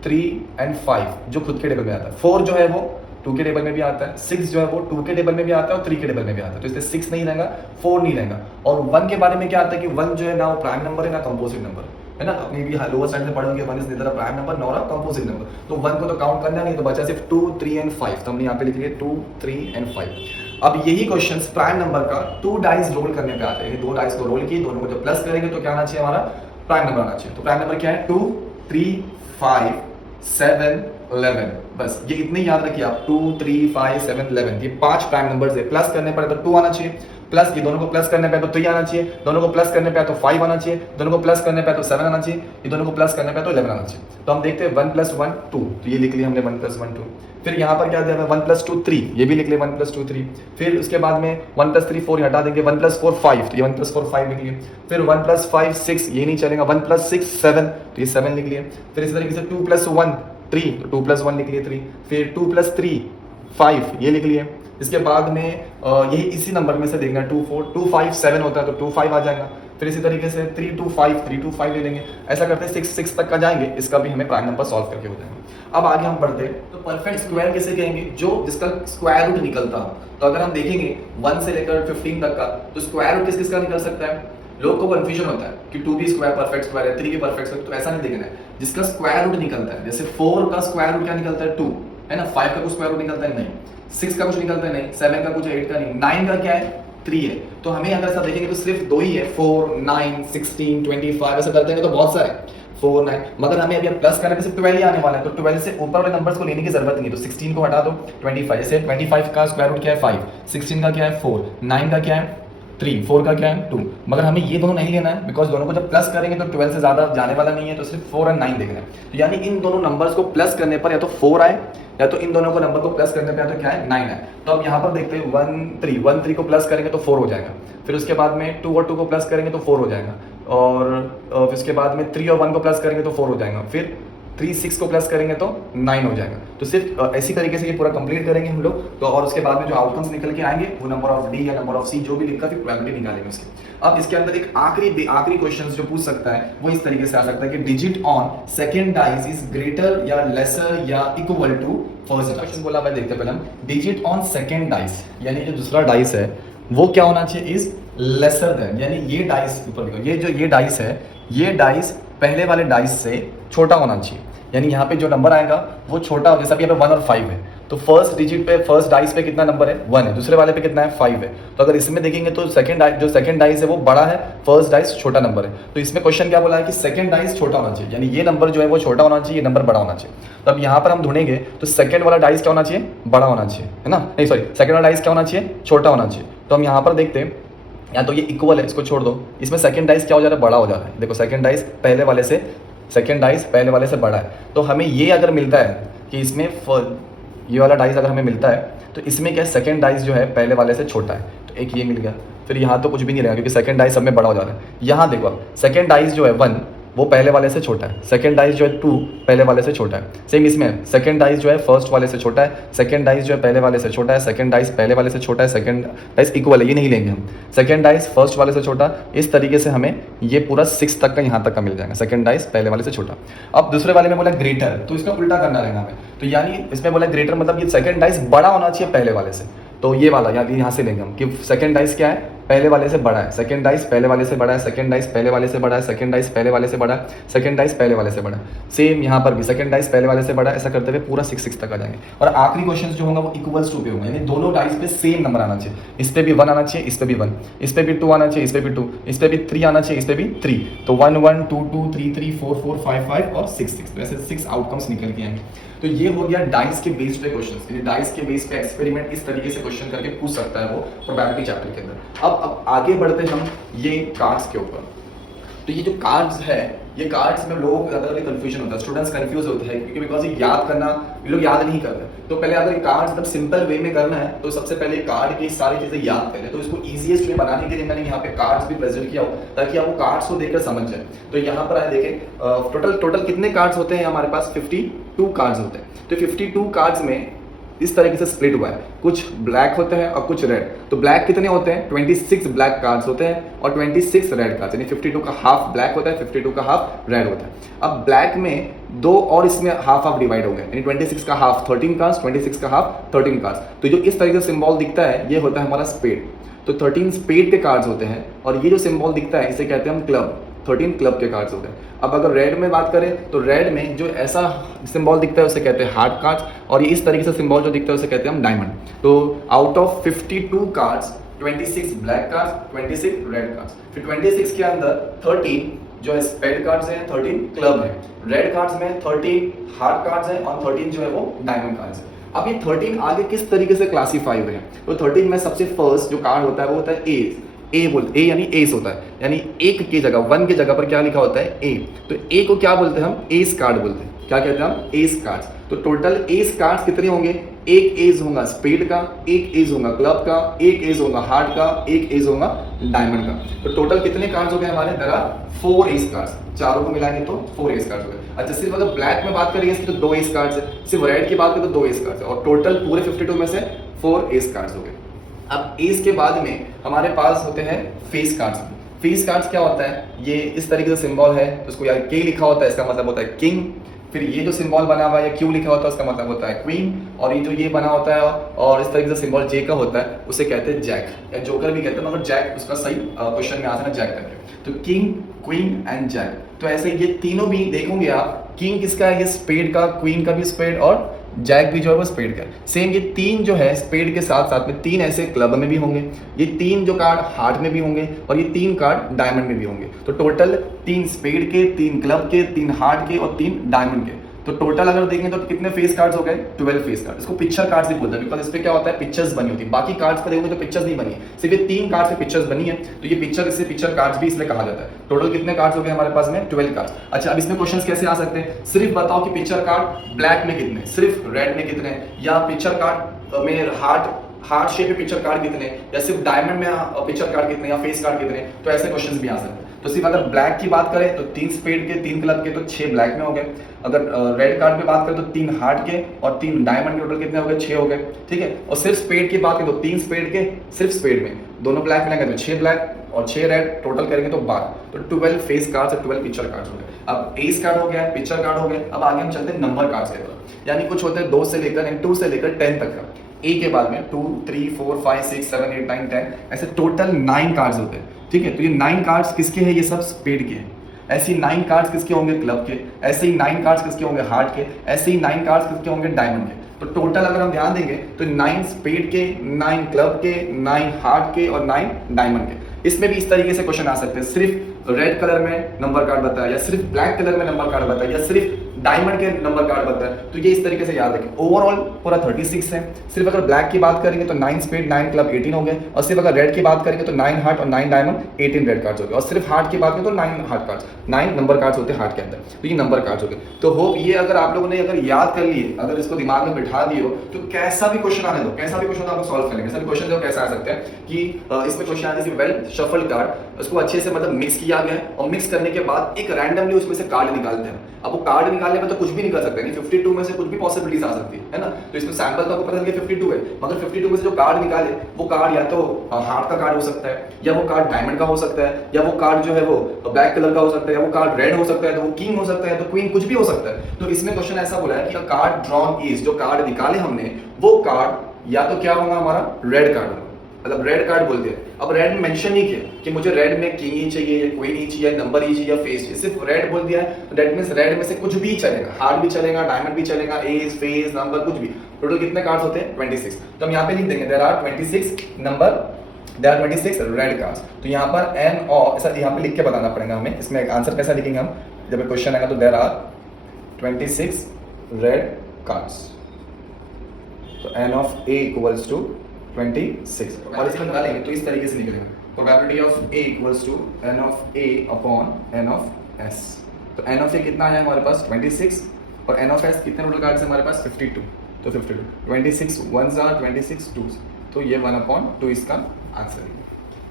3 एंड 5 जो खुद के टेबल में आता है, 4 जो है वो 2 के टेबल में भी आता है, 6 जो है वो 2 के टेबल में भी आता है और 3 के टेबल में भी आता है, तो इसलिए 6 नहीं रहेगा, 4 नहीं रहेगा। और 1 के बारे में क्या आता है कि 1 जो है ना वो प्राइम नंबर है ना कंपोजिट नंबर है ना, अपनी भी लोअर साइड में पढ़ोगे 1 is nether a prime number nor a composite number, तो 1 को तो काउंट करना नहीं, तो बचा सिर्फ 2 3 एंड 5, तो हमने यहाँ पे लिख लिया 2 3 एंड 5। अब यही क्वेश्चन प्राइम नंबर का 2 डाइस रोल करने पे आते हैं, 2 डाइस को रोल किए, दोनों को जब प्लस करेंगे तो क्या आना चाहिए, हमारा प्राइम नंबर आना चाहिए। तो प्राइम नंबर क्या है 2 3 5 7 11, बस ये इतने याद रखिए आप, 2 3 5 7 11, ये 5 प्राइम नंबर्स है। प्लस करने पर तो 2 आना चाहिए, प्लस ये दोनों को प्लस करने पे तो 3 आना चाहिए, दोनों को प्लस करने पे तो 5 आना चाहिए, दोनों को प्लस करने पे तो 7 आना चाहिए, ये दोनों को प्लस करने पे तो 11 आना चाहिए। तो हम देखते हैं 1 + 1 2, तो ये लिख लिया हमने 1 + 1 2। फिर यहाँ पर क्या दिया है 1 + 2 3, ये भी लिख लिया 1 + 2 3। फिर उसके बाद में 1 + 3 4 हटा देंगे, 1 + 4 5, तो ये 1 + 4 5 लिख लिए। फिर 1 + 5 6, ये नहीं चलेगा, 1 + 6 7, तो ये 7 लिख लिए। फिर इस तरीके से 2 + 1 3, तो 2 + 1 लिख लिए 3। फिर 2 + 3 5, ये लिख लिए। इसके बाद में यही इसी नंबर में से देखना है 2 4 2 5 7 होता है, तो 2 5 आ जाएगा। फिर इसी तरीके से 3 2 5 3 2 5 ले लेंगे, ऐसा करते 6 6 तक का जाएंगे, इसका भी हमें प्राइम नंबर सॉल्व करके हो जाएंगे। अब आगे हम बढ़ते हैं, तो परफेक्ट स्क्वायर किसे कहेंगे, जो जिसका स्क्वायर रूट निकलता हो। तो अगर हम देखेंगे 1 से लेकर 15 तक का, तो स्क्वायर रूट किस किस का निकल सकता है, लोग को कंफ्यूजन होता है कि 2 भी स्क्वायर परफेक्ट स्क्वायर है, 3 भी परफेक्ट स्क्वायर, तो ऐसा नहीं देखना है, जिसका स्क्वायर रूट निकलता है। जैसे 4 का स्क्वायर रूट क्या निकलता है 2 है ना, 5 का कुछ स्क्वायर रूट निकलता है नहीं, 6 का कुछ निकलता है नहीं, 7 का कुछ, 8 का नहीं, 9 का क्या है 3 है। तो हमें अगर ऐसा देखेंगे तो सिर्फ 2 ही है, 4 9 16 25, ऐसा करते हैं तो बहुत सारे 4 9, मगर हमें अभी प्लस करने पे सिर्फ 12 ही आने वाला है, तो 12 से ऊपर वाले नंबर्स को लेने की जरूरत नहीं है। तो 16 को हटा दो, 25, जैसे 25 का स्क्वायर रूट क्या है 5, 16 का क्या है 4, 9 का क्या है 3, 4 का क्या है 2, मगर हमें ये दोनों नहीं लेना है, बिकॉज दोनों को जब प्लस करेंगे तो 12 से ज्यादा जाने वाला नहीं है, तो सिर्फ 4 और 9 देखना है। तो यानी इन दोनों नंबर्स को प्लस करने पर या तो 4 आए, या तो इन दोनों को नंबर को प्लस करने पे या तो क्या है 9 है। तो अब यहाँ पर देखते हैं 1 3 को प्लस करेंगे तो 4 हो जाएगा, फिर उसके बाद में 2 और 2 को प्लस करेंगे तो 4 हो जाएगा, और फिर उसके बाद में 3 और 1 को प्लस करेंगे तो 4 हो जाएगा, फिर 3 6 को प्लस करेंगे तो 9 हो जाएगा। तो सिर्फ ऐसी तरीके से ये पूरा कंप्लीट करेंगे हम लोग तो, और उसके बाद में जो आउटकम्स निकल के आएंगे वो नंबर ऑफ डी या नंबर ऑफ सी जो भी लिखा फिर प्रोबेबिलिटी निकालेंगे उसकी। अब इसके अंदर एक आखिरी क्वेश्चन जो पूछ सकता है वो इस तरीके से आ सकता है कि digit on second dice is greater या लेसर या इक्वल टू फर्स्ट क्वेश्चन बोला भाई। देखते पहले हम डिजिट ऑन सेकंड डाइस यानी जो दूसरा डाइस है वो क्या होना चाहिए, इज लेसर देन, यानी ये डाइस ऊपर लिखो, ये डाइस है, ये डाइस पहले वाले डाइस से छोटा होना चाहिए, यानी यहाँ पे जो नंबर आएगा वो छोटा हो, जैसा कि यहाँ पे 1 और 5 है तो फर्स्ट डिजिट पे फर्स्ट डाइस पे कितना नंबर है 1 है, दूसरे वाले पे कितना है 5 है। तो अगर इसमें देखेंगे तो सेकंड डाइस है वो बड़ा है, फर्स्ट डाइस छोटा नंबर है। तो इसमें क्वेश्चन क्या बोला है कि सेकंड डाइस छोटा होना चाहिए, यानी ये नंबर जो है वो छोटा होना चाहिए, ये नंबर बड़ा होना चाहिए। तो अब यहाँ पर हम ढूंढेंगे तो सेकंड वाला डाइस क्या होना चाहिए, बड़ा होना चाहिए, है ना, नहीं सॉरी सेकंड वाला डाइस क्या होना चाहिए, छोटा होना चाहिए। तो हम यहाँ पर देखते हैं, या तो ये इक्वल है, इसको छोड़ दो, इसमें सेकंड डाइस क्या हो जा रहा है, बड़ा हो जा रहा है। देखो सेकंड डाइस पहले वाले से बड़ा है, तो हमें ये अगर मिलता है कि इसमें ये वाला डाइस अगर हमें मिलता है तो इसमें क्या है, सेकंड डाइस जो है पहले वाले से छोटा है, तो एक ये मिल गया। फिर यहाँ तो कुछ भी नहीं रहेगा क्योंकि सेकंड डाइस सब में बड़ा हो जा रहा है। यहाँ देखो सेकंड डाइस जो है 1 वो पहले वाले से छोटा है, सेकंड डाइस जो है 2 पहले वाले से छोटा है। सेम इसमें सेकंड डाइस जो है फर्स्ट वाले से छोटा है, सेकंड डाइस जो है पहले वाले से छोटा है, सेकंड डाइस पहले वाले से छोटा है, सेकंड डाइस इक्वल है, ये नहीं लेंगे हम, सेकंड डाइस फर्स्ट वाले से छोटा। इस तरीके से हमें ये पूरा 6 तक का यहाँ तक का मिल जाएगा, सेकंड डाइस पहले वाले से छोटा। अब दूसरे वाले में बोला ग्रेटर, तो इसका उल्टा करना रहेगा हमें, तो यानी इसमें बोला ग्रेटर मतलब ये सेकंड डाइस बड़ा होना चाहिए पहले वाले से, तो ये वाला यानी यहाँ से लेंगे हम कि सेकंड डाइस क्या है, पहले वाले से बड़ा है, सेकंड डाइस पहले वाले से बड़ा है, सेकंड डाइस पहले वाले से बड़ा है, सेकंड डाइस पहले वाले से बड़ा है, सेकंड डाइस पहले वाले से बड़ा है। सेम यहाँ पर भी सेकंड डाइस पहले वाले से बड़ा है, ऐसा करते हुए पूरा 6 तक आ जाएंगे। और आखिरी क्वेश्चन जो होगा वो इक्वल्स टू पे होगा, यानी दोनों डाइस पे सेम नंबर आना चाहिए, इस पे भी 1 आना चाहिए, इस पे भी 1, इस पे भी 2 आना चाहिए, इस पे भी 2, इस पे भी 3 आना चाहिए, इस पे भी 3। तो 1 1 2 2 3 3 4 4 5 5 और 6 6, वैसे 6 आउटकम्स निकल के आएंगे। तो ये हो गया डाइस के बेस पे क्वेश्चन, यानी डाइस के बेस पे एक्सपेरिमेंट इस तरीके से क्वेश्चन करके पूछ सकता है वो प्रोबेबिलिटी चैप्टर के अंदर। अब आगे बढ़ते हम ये कार्ड्स के ऊपर। तो ये जो कार्ड्स है, ये कार्ड्स में लोगों को ज़्यादा कंफ्यूजन होता है, स्टूडेंट्स कंफ्यूज होते हैं क्योंकि बिकॉज ये याद करना ये लोग याद नहीं करते। तो पहले अगर कार्ड्स मतलब सिंपल वे में करना है तो सबसे पहले कार्ड की सारी चीज़ें याद करें। तो इसको ईजिएस्ट वे बनाने के लिए मैंने यहाँ पे कार्ड्स भी प्रेजेंट किया हो ताकि आप वो कार्ड्स को देखकर समझ जाए। तो यहाँ पर आए देखें टोटल कितने कार्ड्स होते हैं हमारे पास, 52 कार्ड्स होते हैं। तो 52 कार्ड्स में इस तरीके से स्प्लिट हुआ है, कुछ ब्लैक होते हैं और कुछ रेड। तो ब्लैक कितने होते हैं, 26 ब्लैक कार्ड्स होते हैं और 26 रेड कार्ड्स, यानी 52 का हाफ ब्लैक होता है, 52 का हाफ रेड होता है। अब ब्लैक में 2 और इसमें हाफ डिवाइड हो गए, यानी 26 का हाफ 13 कार्ड्स, 26 का हाफ 13 कार्ड्स। तो जो इस तरीके से सिंबल दिखता है ये होता है हमारा स्पेड। तो 13 स्पेड के कार्ड्स होते हैं और ये जो सिंबल दिखता है इसे कहते हैं हम क्लब, 13 क्लब के कार्ड्स होते हैं। अब अगर रेड में बात करें तो रेड में जो ऐसा सिंबल दिखता है उसे कहते हैं हार्ट कार्ड्स और ये इस तरीके से सिंबल जो दिखता है उसे कहते हैं हम डायमंड। तो out of 52 cards 26 black cards, 26 red cards. फिर 26 के अंदर 13 जो है स्पेड कार्ड्स हैं, 13 क्लब है। रेड कार्ड्स में 13 हार्ट कार्ड्स हैं और 13 जो है वो डायमंड कार्ड्स है। अब ये 13 आगे किस तरीके से क्लासीफाई हुए हैं, तो 13 में सबसे फर्स्ट जो कार्ड होता है वो होता है ए यानी एस होता है, यानी एक की जगह 1 की जगह पर क्या लिखा होता है ए। तो ए को क्या बोलते हैं हम, एस कार्ड बोलते हैं। क्या कहते हैं हम, एस कार्ड्स। तो टोटल एस कार्ड्स कितने होंगे, एक एज होगा स्पेड का, एक एज होगा क्लब का, एक एज होगा हार्ट का, एक एज होगा डायमंड का। तो टोटल कितने कार्ड्स हो गए हमारे, देयर आर 4 एस कार्ड्स, चारों को मिलाएंगे तो 4 एस कार्ड्स हो गए। अच्छा सिर्फ अगर ब्लैक में बात करेंगे तो 2 एस कार्ड्स है, सिर्फ रेड की बात करें तो 2 एस कार्ड्स है और टोटल पूरे 52 में से 4 एस कार्ड्स हो गए। अब एस के बाद में हमारे पास होते हैं फेस कार्ड्स। फेस कार्ड्स क्या होता है, ये इस तरीके से सिंबल है तो उसको यार के लिखा होता है, इसका मतलब होता है किंग। फिर ये जो सिंबल बना हुआ है या क्यू लिखा होता है उसका मतलब होता है क्वीन। और ये जो ये बना होता है और इस तरीके से सिंबल जे का होता है उसे कहते हैं जैक या जोकर भी कहते हैं, मगर जैक उसका सही क्वेश्चन में आता है जैक करके। तो किंग, क्वीन एंड जैक। तो ऐसे ये तीनों भी देखोगे आप, किंग किसका है, ये स्पेड का, क्वीन का भी स्पेड और जैक भी जो है वो स्पेड का। सेम ये 3 जो है स्पेड के साथ साथ में 3 ऐसे क्लब में भी होंगे, ये 3 जो कार्ड हार्ट में भी होंगे और ये 3 कार्ड डायमंड में भी होंगे। तो टोटल 3 स्पेड के, 3 क्लब के, 3 हार्ट के और 3 डायमंड के। तो टोटल अगर देखें तो कितने फेस कार्ड्स हो गए, 12 फेस कार्ड। इसको पिक्चर कार्ड्स भी बोलते हैं बिकॉज इस पे क्या होता है, पिक्चर्स बनी होती है। बाकी कार्ड्स पर देखोगे तो पिक्चर्स नहीं बनी, सिर्फ ये 3 कार्ड्स पे पिक्चर्स बनी है, तो ये पिक्चर इससे पिक्चर कार्ड्स भी इसलिए कहा जाता है। टोटल कितने कार्ड्स हो गए हमारे पास में, 12 कार्ड्स। अच्छा अब इसमें क्वेश्चंस कैसे आ सकते हैं, सिर्फ बताओ कि पिक्चर कार्ड ब्लैक में कितने, सिर्फ रेड में कितने, या पिक्चर कार्ड में हार्ट शेप में पिक्चर कार्ड कितने, या सिर्फ डायमंड में पिक्चर कार्ड कितने, या फेस कार्ड कितने। तो ऐसे क्वेश्चंस भी आ सकते हैं। तो सिर्फ अगर ब्लैक की बात करें तो 3 स्पेड के 3 क्लब के तो 6 ब्लैक में हो गए। अगर रेड कार्ड पे बात करें तो 3 हार्ट के और 3 डायमंड के टोटल कितने हो गए, 6 हो गए, ठीक है। और सिर्फ स्पेड की बात करें तो 3 स्पेड के सिर्फ स्पेड में दोनों ब्लैक मिलेंगे तो 6 ब्लैक और 6 रेड, टोटल करेंगे तो 12, तो 12 फेस कार्ड्स और 12 पिक्चर कार्ड्स हो गए। अब एस कार्ड हो गया, पिक्चर कार्ड हो गए। अब आगे हम चलते हैं नंबर कार्ड्स के तरफ, यानी कुछ होते हैं 2 से लेकर 2 से लेकर 10 तक का। ए के बाद में 2 3 4 5 6 7 8 9 10 ऐसे टोटल 9 कार्ड्स होते हैं, ठीक है। तो ये 9 कार्ड्स किसके हैं, ये सब स्पेड के हैं। ऐसे ही 9 कार्ड्स किसके होंगे, क्लब के। ऐसे ही 9 कार्ड्स किसके होंगे, हार्ट के। ऐसे ही 9 कार्ड्स किसके होंगे, डायमंड के। तो टोटल अगर हम ध्यान देंगे तो 9 स्पेड के, 9 क्लब के, 9 हार्ट के और 9 डायमंड के। इसमें भी इस तरीके से क्वेश्चन आ सकते हैं, सिर्फ रेड कलर में नंबर कार्ड बताया, या सिर्फ ब्लैक कलर में नंबर कार्ड बताया, या सिर्फ डायमंड के नंबर कार्ड बताया। तो ये इस तरीके से याद रखें। ओवरऑल पूरा 36 है। सिर्फ अगर ब्लैक की बात करेंगे तो 9 स्पेड 9 क्लब 18 हो गए, और सिर्फ अगर रेड की बात करेंगे तो 9 हार्ट और 9 डायमंड 18 रेड कार्ड्स हो गए, और सिर्फ हार्ट की बात करें तो 9 हार्ट कार्ड्स, 9 नंबर कार्ड्स होते हैं हार्ट के अंदर। तो ये नंबर कार्ड्स हो गए। तो होप ये अगर आप लोगों ने अगर याद कर लिए, अगर इसको दिमाग में बिठा दिए हो, तो कैसा भी क्वेश्चन आने दो, कैसा भी क्वेश्चन आप लोग सॉल्व करेंगे। सभी क्वेश्चन जो कैसे आ सकते हैं कि इसमें क्वेश्चन आने से वेल शफल्ड कार्ड, उसको अच्छे से मतलब मिक्स किया गया है, और मिक्स करने के बाद एक रैंडमली उसमें से कार्ड निकालते हैं। अब वो कार्ड निकालने में तो कुछ भी नहीं कर सकते, नहीं 52 में से कुछ भी पॉसिबिलिटीज आ सकती है ना। तो इसमें सैंपल तो आपको पता चल गया 52 है, मगर 52 में से जो कार्ड निकाले वो कार्ड या तो हार्ट का कार्ड हो सकता है, या वो कार्ड डायमंड का हो सकता है, या वो कार्ड जो है वो ब्लैक कलर का हो सकता है, या वो कार्ड रेड हो सकता है, तो वो किंग हो सकता है, तो क्वीन, कुछ भी हो सकता है। तो इसमें क्वेश्चन ऐसा बोला है कि कार्ड ड्रॉन इज, जो कार्ड निकाले हमने वो कार्ड या तो क्या होगा हमारा रेड कार्ड होगा, मतलब रेड कार्ड बोल दिया। अब रेड में मेंशन नहीं किया कि मुझे रेड में किंग ही चाहिए, या क्वीन ही चाहिए, नंबर ही चाहिए, या फेस चाहिए, सिर्फ रेड बोल दिया है। तो दैट मींस रेड में से कुछ भी चलेगा, हार्ट भी चलेगा, डायमंड भी चलेगा, एज, फेस, नंबर, कुछ भी। टोटल कितने कार्ड्स होते हैं, 26। तो हम यहाँ पे लिख देंगे there are 26 number, there are 26 red cards. तो यहाँ पर एन और ऐसा यहाँ पे लिख के बताना पड़ेगा हमें। इसमें आंसर कैसा लिखेंगे हम, जब क्वेश्चन आएगा तो देयर आर 26 रेड कार्ड्स, तो N of A equals to 26। और इसमें निकालेंगे तो इस तरीके से निकलेगा, probability of A equals to N of A upon N of S. तो एन ऑफ ए कितना आया हमारे पास 26, और एन ऑफ एस कितने टोटल कार्ड्स है हमारे पास 52। तो 52 26 1s are 26 2s, तो ये 1/2 इसका आंसर है,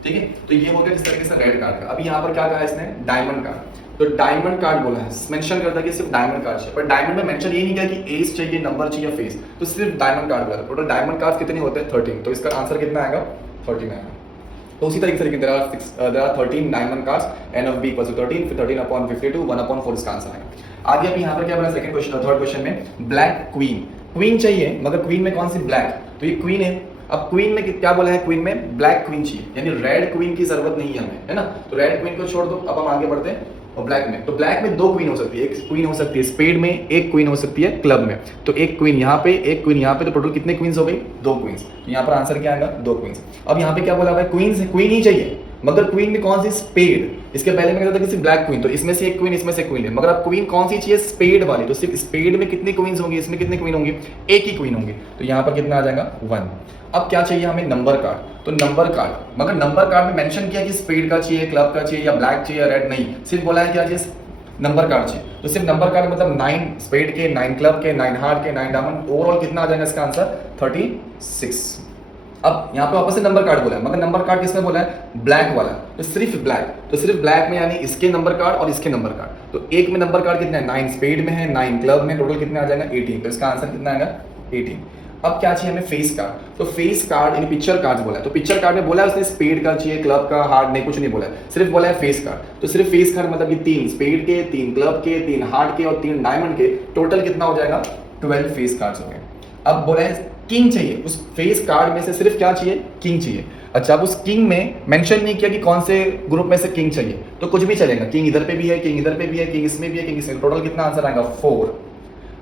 ठीक है। तो ये हो गया इस तरीके से रेड कार्ड का। अभी यहाँ पर क्या कहा है इसने, डायमंड कार्ड। तो डायमंड कार्ड बोला है, मेंशन करता है कि सिर्फ डायमंड कार्ड चाहिए, पर डायमंड में मेंशन ये नहीं किया कि एज चाहिए, नंबर चाहिए, फेस, तो सिर्फ डायमंड कार्ड बोला। टोटल डायमंड कार्ड कितने होते हैं 13, तो इसका आंसर कितना आएगा 13 आएगा। तो उसी तरीके से there are 13 diamond cards, N of B equals to 13, फिर 13/52 1/4 इसका आंसर आएगा। आगे अब यहाँ पर क्या बोला सेकंड क्वेश्चन, थर्ड क्वेश्चन में ब्लैक क्वीन, क्वीन चाहिए, मगर क्वीन में कौन सी, ब्लैक, तो ये क्वीन है। अब क्वीन में क्या बोला है, क्वीन में ब्लैक क्वीन चाहिए, यानी रेड क्वीन की जरूरत नहीं है हमें, है ना। तो रेड क्वीन को छोड़ दो, अब हम आगे बढ़ते हैं। और ब्लैक में, तो ब्लैक में 2 क्वीन हो सकती है, एक क्वीन हो सकती है स्पेड में, एक क्वीन हो सकती है क्लब में। तो एक क्वीन यहाँ पे, एक क्वीन यहाँ पे, तो टोटल कितने क्वींस हो गई, 2 क्वींस। तो यहाँ पर आंसर क्या आएगा 2 क्वींस। अब यहाँ पे क्या बोला हुआ है, क्वीन से क्वीन ही चाहिए, मगर क्वीन में कौन सी, स्पेड। इसके पहले में कहता था कि सिर्फ ब्लैक क्वीन, तो इसमें से एक क्वीन, इसमें से क्वीन है, मगर अब क्वीन कौन सी चाहिए, स्पेड वाली। तो सिर्फ स्पेड में कितनी क्वींस होंगी, इसमें कितनी क्वीन होंगी, एक ही क्वीन होंगी। तो यहाँ पर कितना आ जाएगा 1। अब क्या चाहिए हमें, नंबर कार्ड। तो नंबर कार्ड, मगर नंबर कार्ड में मेंशन किया कि स्पेड का चाहिए, क्लब का चाहिए, या ब्लैक चाहिए, या रेड, नहीं, सिर्फ बोला है क्या चाहिए, नंबर कार्ड चाहिए। तो सिर्फ नंबर कार्ड मतलब 9 स्पेड के, 9 क्लब के, 9 हार्ट के, 9 डायमंड, ओवरऑल कितना आ जाएगा इसका आंसर 36। अब यहाँ पे वापस से नंबर कार्ड बोला है, मगर नंबर कार्ड किसने बोला है, ब्लैक वाला। तो सिर्फ ब्लैक, तो सिर्फ ब्लैक में यानी इसके नंबर कार्ड और इसके नंबर कार्ड। तो एक में नंबर कार्ड कितने हैं, 9 स्पेड में है, 9 क्लब में, टोटल कितने आ जाएगा 18। तो इसका आंसर कितना आएगा 18। अब क्या चाहिए हमें, फेस कार्ड। तो फेस कार्ड यानी पिक्चर कार्ड बोला है। तो पिक्चर कार्ड में बोला है उसने स्पेड का चाहिए, क्लब का, हार्ट नहीं, कुछ नहीं बोला है, सिर्फ बोला है फेस कार्ड। तो सिर्फ फेस कार्ड मतलब कि 3 स्पेड के, 3 क्लब के, 3 हार्ट के और 3 डायमंड के, टोटल कितना हो जाएगा 12 फेस कार्ड्स हो गए। अब बोला है किंग चाहिए, उस फेस कार्ड में से सिर्फ क्या चाहिए, किंग चाहिए। अच्छा, अब उस किंग में मेंशन नहीं किया कि कौन से ग्रुप में से किंग चाहिए, तो कुछ भी चलेगा, किंग इधर पे भी है, किंग इधर पे भी है, किंग इसमें भी है, किंग इसमें, टोटल कितना आंसर आएगा 4।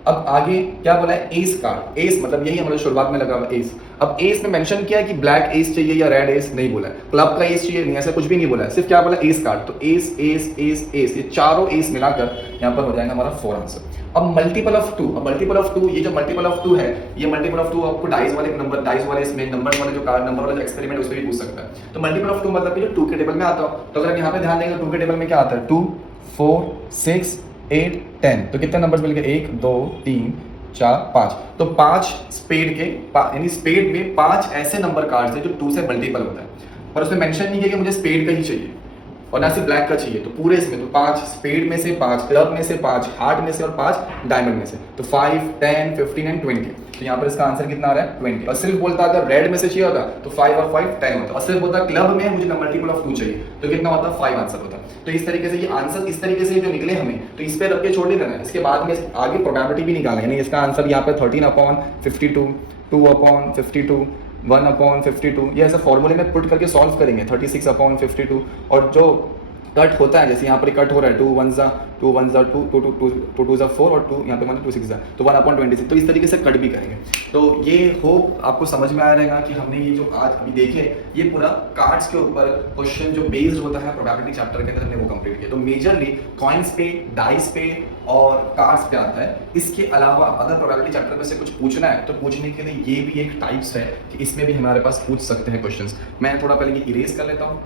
अब आगे क्या बोला है, एस कार्ड। एस मतलब यही हमारे शुरुआत में लगा हुआ एस। अब एस में मेंशन किया है कि ब्लैक एस चाहिए या रेड एस, नहीं बोला है, क्लब का एस चाहिए, नहीं, ऐसा कुछ भी नहीं बोला है, सिर्फ क्या बोला एस कार्ड। तो एस एस एस एस, ये चारों एस मिलाकर यहाँ पर हो जाएगा हमारा 4 आंसर। अब मल्टीपल ऑफ 2, अब मल्टीपल ऑफ 2, ये जो मल्टीपल ऑफ 2 है, ये मल्टीपल ऑफ 2 आपको डाइस वाले नंबर, डाइस वाले इसमें नंबर वाले जो कार्ड, नंबर वाला जो एक्सपेरिमेंट उसमें भी पूछ सकता है। तो मल्टीपल ऑफ 2 मतलब कि जो 2 के टेबल में आता हो। तो अगर यहाँ पे ध्यान देंगे तो 2 के टेबल में क्या आता है, 2 4 6 8 10, तो कितने नंबर्स मिल गए, 1 2 3 4 5। तो 5 स्पेड के, यानी स्पेड में 5 ऐसे नंबर कार्ड्स हैं जो 2 से मल्टीपल होता है, पर उसमें मेंशन नहीं किया कि मुझे स्पेड का ही चाहिए। और ना सिर्फ ब्लैक का चाहिए, तो पूरे इसमें तो 5 स्पेड में से, 5 क्लब में से, 5 हार्ट में से और 5 डायमंड में से, तो 5, 10, 15 एंड 20। तो यहाँ पर इसका आंसर कितना आ रहा है 20। और सिर्फ बोलता अगर रेड में से चाहिए होता तो 5 और 5 10 होता, और सिर्फ बोलता क्लब में मुझे मल्टीपल ऑफ 2 चाहिए तो कितना होता 5 आंसर होता। तो इस तरीके से ये आंसर इस तरीके से जो निकले हमें, तो इस पे रख के छोड़ नहीं देना है। इसके बाद में आगे प्रोबेबिलिटी भी निकालेंगे, यानी इसका आंसर यहाँ पे 13/52, 2/52, 1/52, ये ऐसा फॉर्मूले में पुट करके सॉल्व करेंगे 36/52। और जो कट होता है, जैसे यहाँ पर कट हो रहा है 2 1 2 1 2 2 2 2 4 और 2 यहाँ पे 1 2 6 तो 1/26, तो इस तरीके से कट भी करेंगे। तो ये होप आपको समझ में आया रहेगा कि हमने ये जो आज अभी देखे ये पूरा कार्ड्स के ऊपर क्वेश्चन जो बेस्ड होता है प्रोबेबिलिटी चैप्टर के अंदर हमने वो कंप्लीट किया। तो मेजरली कॉइन्स पे, डाइस पे और कार्ड्स पे आता है। इसके अलावा अगर प्रोबेबिलिटी चैप्टर में से कुछ पूछना है तो पूछने के लिए ये भी एक टाइप्स है कि इसमें भी हमारे पास पूछ सकते हैं क्वेश्चंस। मैं थोड़ा पहले ये इरेज कर लेता हूँ।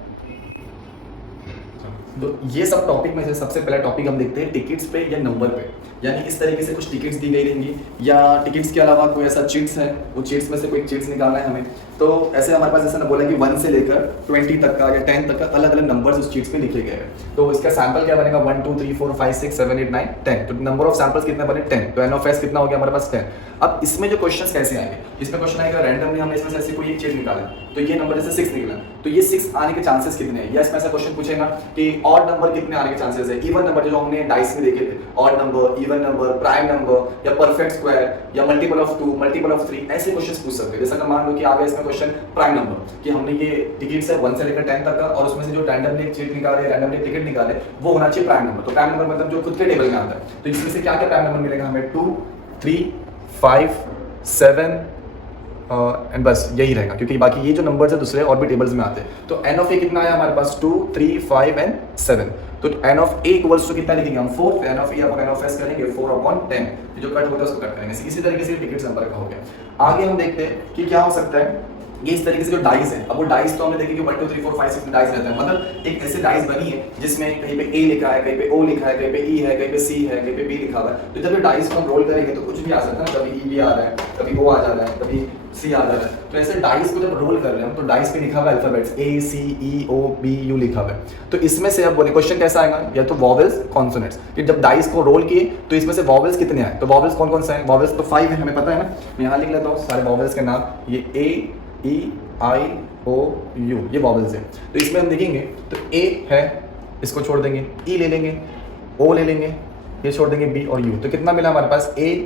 तो ये सब टॉपिक में से सबसे पहला टॉपिक हम देखते हैं टिकट्स पे या नंबर पे, यानी इस तरीके से कुछ टिकट्स दी गई रहेंगी या टिकट्स के अलावा कोई ऐसा चिट्स है, वो चिट्स में से कोई चिट्स निकालना है हमें। तो ऐसे हमारे पास जैसा ना बोला कि 1 से लेकर 20 तक का या 10 तक का अलग अलग नंबर्स उस चिट्स पे लिखे गए हैं। तो इसका सैंपल क्या बनेगा 1 2 3 4 5 6 7 8 9 10। तो नंबर ऑफ सैंपल्स कितने बने 10, तो n ऑफ s कितना हो गया हमारे पास 10। अब इसमें जो क्वेश्चंस कैसे आएंगे, इसमें क्वेश्चन आएगा रैंडमली हमने इसमें से ऐसी कोई एक चीज निकाला, तो ये नंबर जैसे 6 निकला, तो ये 6 आने के चांसेस कितने हैं, या इसमें ऐसा क्वेश्चन पूछेगा कि ऑड नंबर कितने आने के चांसेस है, इवन नंबर जो हमने डाइस में देखे थे, odd number, even number, prime number या परफेक्ट स्क्वायर या मल्टीपल ऑफ 2, मल्टीपल ऑफ 3, ऐसे क्वेश्चंस पूछ सकते हैं। जैसा कि मान लो कि आ गया इसमें क्वेश्चन प्राइम नंबर कि हमने ये टिकट्स है 1 से लेकर 10 तक का, और उसमें से जो रैंडमली चिट निकाले, रैंडमली टिकट निकाले, वो होना चाहिए प्राइम नंबर। तो प्राइम नंबर मतलब जो खुद के टेबल में आता है। तो इसमें से क्या क्या प्राइम नंबर मिलेगा हमें 2 3 5 7 एंड बस यही रहेगा, क्योंकि बाकी ये जो नंबर्स है दूसरे और भी टेबल्स में आते हैं। तो n ऑफ a कितना आया हमारे पास 2 3 5 एंड 7। तो n of a equals to कितना लिखेंगे हम 4, n of a upon n of s करेंगे 4/10, जो कट होता है उसको कट करेंगे। इसी तरीके से टिकट नंबर का हो गया। आगे हम देखते हैं कि क्या हो सकता है। ये इस तरीके से जो डाइस है, अब वो डाइस तो हमने देखे कि 1 2 3 4 5 6 डाइस रहता है, मतलब एक ऐसे डाइस बनी है जिसमें कहीं पे A लिखा है, कहीं पे O लिखा है, कहीं पे E है, कहीं पे C है, कहीं पे B लिखा हुआ है। तो जब ये डाइस को हम रोल करेंगे तो कुछ भी आ सकता है, कभी E भी आ रहा है, कभी O आ जा रहा है, कभी C आ जा रहा है। तो ऐसे डाइस को जब रोल कर रहे हैं तो डाइस पे लिखा हुआ है alphabets A C E O B U लिखा हुआ है। तो इसमें से अब बोले क्वेश्चन कैसा आएगा, या तो वॉवेल्स कॉन्सोनेंट्स, कि जब डाइस को रोल किए तो इसमें से वॉवेल्स कितने आए। तो वॉवेल्स कौन कौन से हैं, वॉवेल्स तो 5 है हमें पता है ना। मैं यहाँ लिख लेता हूँ सारे वॉवेल्स के नाम, ये A E I O U ये वॉवेल्स है। तो इसमें हम देखेंगे तो A है, इसको छोड़ देंगे, E ले लेंगे, O ले लेंगे, ये छोड़ देंगे B और U। तो कितना मिला हमारे पास A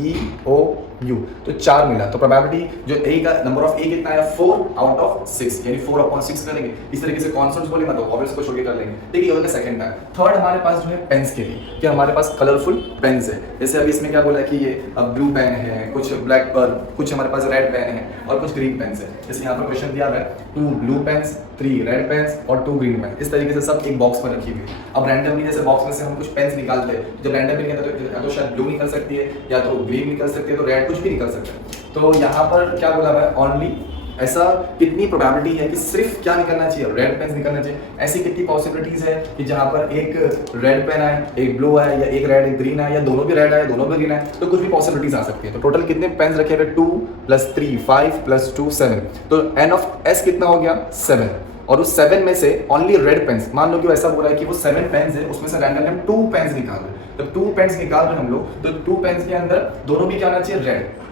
E O U, तो 4 मिला। तो प्रोबेबिलिटी जो A का नंबर ऑफ A कितना है 4/6, यानी 4/6 करेंगे। इस तरीके से कॉन्स्टेंट्स बोले मतलब वॉवेल्स को छोड़ के कर लेंगे। ठीक है, ये हो गया सेकंड टाइम। थर्ड हमारे पास जो है पेन्स के लिए, कि हमारे पास कलरफुल पेन्स है। जैसे अभी इसमें क्या बोला कि ये ब्लू पेन है, कुछ ब्लैक पर, कुछ हमारे पास रेड पेन है और कुछ ग्रीन पेन्स है। जैसे यहाँ पर क्वेश्चन दिया है 2 ब्लू पेन्स, 3 रेड पेन्स और 2 ग्रीन पेन, इस तरीके से सब एक बॉक्स में रखी हुई है। अब रैंडमली जैसे बॉक्स में से हम कुछ पेन्स निकालते हैं, जब रैंडमली निकलता है तो शायद ब्लू निकल सकती है, या तो ग्रीन निकल सकती है, तो रेड, कुछ भी निकल सकता है। तो यहाँ पर क्या बोला हुआ है, ओनली ऐसा कितनी प्रोबेबिलिटी है कि सिर्फ क्या निकलना चाहिए, रेड पेन निकलना चाहिए। ऐसी कितनी पॉसिबिलिटीज है कि जहाँ पर एक रेड पेन आए, एक ब्लू आए, या एक रेड एक ग्रीन आए, या दोनों भी रेड आए दोनों भी ग्रीन आए, तो कुछ भी पॉसिबिलिटीज आ सकती है। तो टोटल कितने पेन्स रखे हुए 2 + 3 5 + 2 7। तो n ऑफ s कितना हो गया 7, और उस 7 में से ओनली रेड पेन्स, मान लो कि ऐसा बोला है कि वो 7 पेन्स है, उसमें से रैंडमली हम 2 पेन्स निकाल रहे हैं। तो 2 पेन्स निकाल रहे हैं हम लोग, तो 2 पेन्स के अंदर दोनों भी क्या आना चाहिए रेड।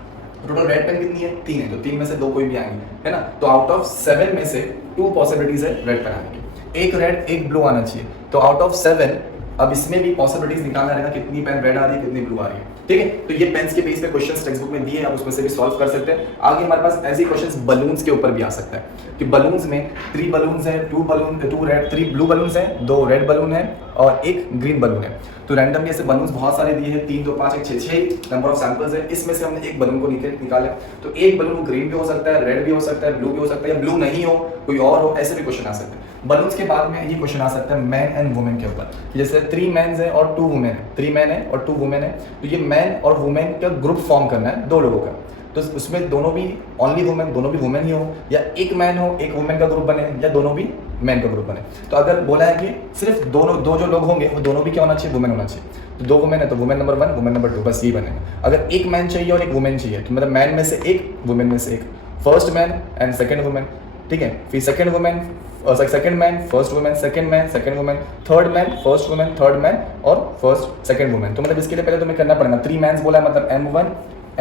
टोटल रेड पेन कितनी है 3 है, तो 3 में से 2 कोई भी आएंगे, है ना। तो आउट ऑफ 7 में से 2 पॉसिबिलिटीज है रेड पेन आने की, एक रेड एक ब्लू आना चाहिए। तो आउट ऑफ 7 अब इसमें भी पॉसिबिलिटीज निकालना रहेगा कितनी पेन रेड आ रही है, कितनी ब्लू आ रही है। ठीक है, तो ये पेन्स के बेस पे क्वेश्चंस टेक्स्ट बुक में दिए, आप उसमें से भी सॉल्व कर सकते हैं। आगे हमारे पास ऐसे क्वेश्चंस बलून्स के ऊपर भी आ सकता है कि बलून्स में 3 बलून्स हैं, 2 रेड 3 ब्लू बलून्स हैं, 2 रेड बलून है और 1 ग्रीन बलून है। तो रैंडमली ऐसे बलून्स बहुत सारे दिए हैं, 3 2 5 1 6 नंबर ऑफ सैंपल्स है। इसमें से हमने एक बलून को निकाले, तो एक बलून ग्रीन भी हो सकता है, रेड भी हो सकता है, ब्लू भी हो सकता है, या ब्लू नहीं हो कोई और हो, ऐसे भी क्वेश्चन आ सकते हैं। बलून्स के बाद में ये क्वेश्चन आ सकता है मैन एंड वुमेन के ऊपर, जैसे 3 मेन्स है और 2 वुमेन है, 3 मैन है और 2 वुमेन है। तो ये मैन और वुमेन का ग्रुप फॉर्म करना है 2 लोगों का, तो उसमें दोनों भी ओनली वुमेन, दोनों भी वुमेन ही हो, या एक मैन हो एक वुमेन का ग्रुप बने, या दोनों भी मैन का ग्रुप बने। तो अगर बोला है कि सिर्फ दो जो लोग होंगे वो दोनों भी क्या होना चाहिए, वुमेन होना चाहिए। तो 2 वुमेन है तो वुमेन नंबर 1 वुमेन नंबर 2, बस यही बनेगा। अगर एक मैन चाहिए और एक वुमेन चाहिए, तो मतलब मैन में से एक वुमेन में से एक, first man and second women, ठीक है। फिर second women, second man, first women, second man, second women, third man, first women, third man और फर्स्ट सेकंड वुमेन। तो मतलब इसके लिए पहले तुम्हें करना पड़ेगा 3 मैंस बोला है, मतलब M1,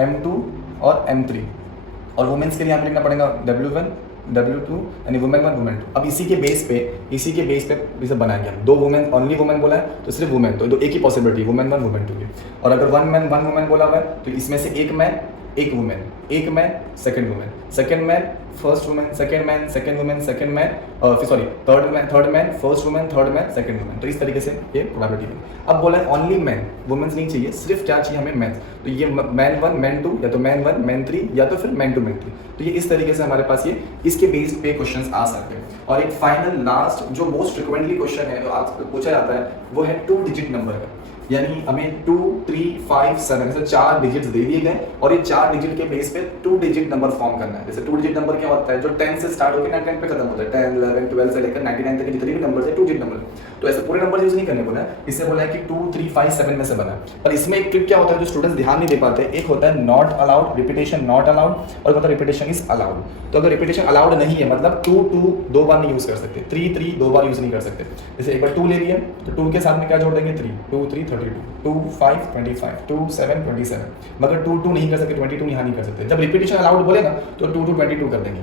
M2 और M3। और वुमेन्स के लिए यहाँ पे लिखना पड़ेगा W1, W2 यानी वुमेन 1, वुमेन 2। अब इसी के बेस पे इसे बनाएंगे हम। 2 वुमेन, ओनली वुमेन बोला है तो सिर्फ वुमेन, तो एक ही पॉसिबिलिटी वुमेन 1, वुमेन 2 की। और अगर 1 मैन 1 वुमेन बोला हुआ है तो इसमें से एक मैन, एक वुमेन, एक man, second women, second man, first women, second man, second women, second man, sorry third man, first women, third man, second women. तो इस तरीके से ये प्रोबेबिलिटी है। अब बोला है ओनली मैन, वुमेन्स नहीं चाहिए, सिर्फ क्या चाहिए हमें, मैन। तो ये मैन 1, मैन 2, या तो मैन 1, मैन 3, या तो फिर मैन 2, मैन 3। तो ये इस तरीके से हमारे पास ये इसके बेस्ड पे क्वेश्चंस आ सकते हैं। और एक फाइनल लास्ट जो मोस्ट फ्रिक्वेंटली क्वेश्चन है जो आज पूछा जाता है वो है 2 डिजिट नंबर का। यानी हमें 2, 3, 5, 7 ऐसे 4 डिजिट्स दे दिए गए और ये 4 डिजिट के बेस पे 2 डिजिट नंबर फॉर्म करना है। जैसे 2 डिजिट नंबर क्या होता है, जो 10 से स्टार्ट होकर 99 पे खत्म होता है। 10, 11, 12 से लेकर 99 तक के जितने भी नंबर है 2 डिजिट नंबर। तो ऐसे पूरे नंबर यूज नहीं करने बोला है, इससे बोला है कि 2, 3, 5, 7 में से बना है। पर इसमें एक ट्रिक क्या होता है जो स्टूडेंट्स ध्यान नहीं दे पाते, एक होता है not allowed, repetition not allowed, और होता है रिपीटेशन इज अलाउड। तो अगर रिपीटेशन अलाउड नहीं है मतलब 2, 2 2 बार नहीं यूज कर सकते, 3, 3 2 बार यूज नहीं कर सकते। जैसे एक बार 2 ले लिया तो 2 के साथ में क्या जोड़ देंगे, 3, 2, 3, 32, 2, 5, 25, 2, 7, 27। मगर 2, 2 नहीं कर सकते, 22 यहाँ नहीं कर सकते। जब रिपीटेशन अलाउड बोलेगा तो 2, 2, 22 कर देंगे।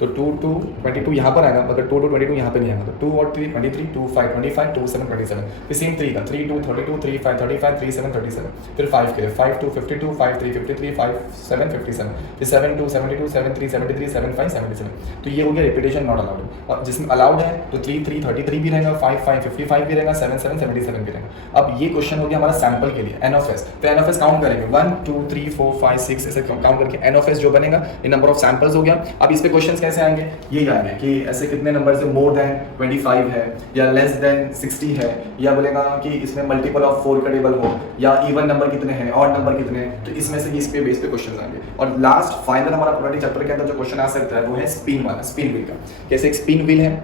तो 2, 2, 22 यहाँ पर आएगा, मगर 2, 2, 22 यहाँ पे नहीं आएगा। तो 2 और 3, 23, 2, 5, 25, 2, 7, 27। फिर सेम 3 का 3, 2, 32, 3, 5, 35, 3, 7, 37। फिर 5 के लिए 5, 2, 52, 5, 3, 53, 5, 7, 57। फिर 7, 2, 72, 7, 3, 73, 7, 5, 77। तो ये हो गया रिपीटेशन नॉट अलाउड। और जिसमें अलाउड है तो 3, 3, 33 भी रहेगा, 5, 5, 55 भी रहेगा, 7, 7, 77 भी रहेगा। अब ये क्वेश्चन हो गया हमारा सैंपल के लिए NF। तो NF काउंट करेंगे 1, 2, 3, 4, 5, 6 ऐसे काउंट करके NF जो बनेगा ये नंबर ऑफ सैंपल्स हो गया। अब इस पे क्वेश्चंस कैसे आएंगे, ये आएंगे कि ऐसे कितने नंबर से मोर देन 25 है या लेस देन 60 है, या बोलेगा कि इसमें मल्टीपल ऑफ 4 का टेबल हो, या इवन नंबर कितने हैं, ऑड नंबर कितने हैं। तो इसमें से इस पे बेस पे क्वेश्चन आएंगे। और लास्ट फाइनल हमारा प्रोबेबिलिटी चैप्टर के अंदर जो क्वेश्चन आ सकता है वो है स्पिन वाला, स्पिन व्हील का। कैसे एक स्पिन व्हील है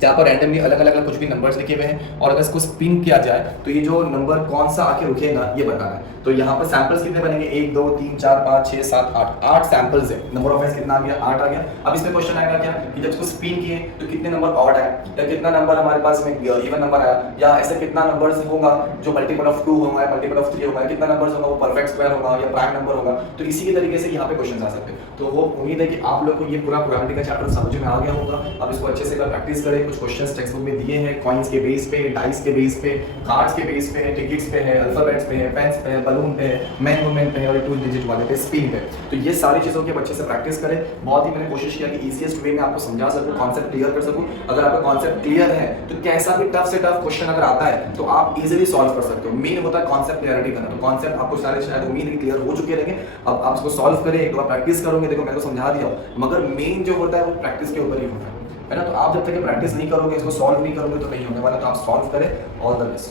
जहाँ पर रैंडमली अलग अलग कुछ भी नंबर्स लिखे हुए हैं और अगर इसको स्पिन किया जाए तो ये जो नंबर कौन सा आके रुकेगा ये बताना है। तो यहाँ पर सैंपल्स कितने बनेंगे, 1, 2, 3, 4, 5, 6, 7, 8 सैंपल्स है। नंबर ऑफ कितना आ गया, 8 आ गया। अब इसमें क्वेश्चन आएगा क्या कि जब इसको स्पिन किए तो कितने नंबर ऑड आए, या कितना नंबर हमारे पास में इवन नंबर आया, या ऐसे कितना नंबर्स होगा जो मल्टीपल ऑफ 2 होगा, मल्टीपल ऑफ 3 होगा, कितना नंबर्स होगा वो परफेक्ट स्क्वायर होगा या प्राइम नंबर होगा। तो इसी के तरीके से यहाँ पे क्वेश्चन आ सकते हैं। तो वो उम्मीद है कि आप लोग को ये पूरा प्रोबेबिलिटी का चैप्टर समझ में आ गया होगा। अब इसको अच्छे से प्रैक्टिस करें। कुछ क्वेश्चंस टेक्स्ट बुक में दिए हैं, कॉइन्स के बेस पे, डाइस के बेस पे, कार्ड्स के बेस पे, टिकट्स पे है, अल्फाबेट्स पे है, पेन्स पे है, बलून पे है, मैन वुमेन पे है और 2 डिजिट वाले पे, स्पिन पे। तो ये सारी चीज़ों की अच्छे से प्रैक्टिस करें। बहुत ही मैंने कोशिश किया कि ईजीएस्ट वे में आपको समझा सकूं, कॉन्सेप्ट क्लियर कर सकूं। अगर आपका कॉन्सेप्ट क्लियर है तो कैसा भी टफ से टफ क्वेश्चन अगर आता है तो आप इजीली सॉल्व कर सकते हो। मेन होता है कॉन्सेप्ट क्लियरिटी करना। तो कॉन्सेप्ट आपको सारे शायद उम्मीद है क्लियर हो चुके रहेंगे। अब आप इसको सॉल्व करें, एक बार प्रैक्टिस करोगे, देखो मैंने तो समझा दिया, मगर मेन जो होता है वो प्रैक्टिस के ऊपर ही होता है ना। तो आप जब तक प्रैक्टिस नहीं करोगे, इसको सॉल्व नहीं करोगे तो नहीं होने वाला। तो आप सॉल्व करें। All the best.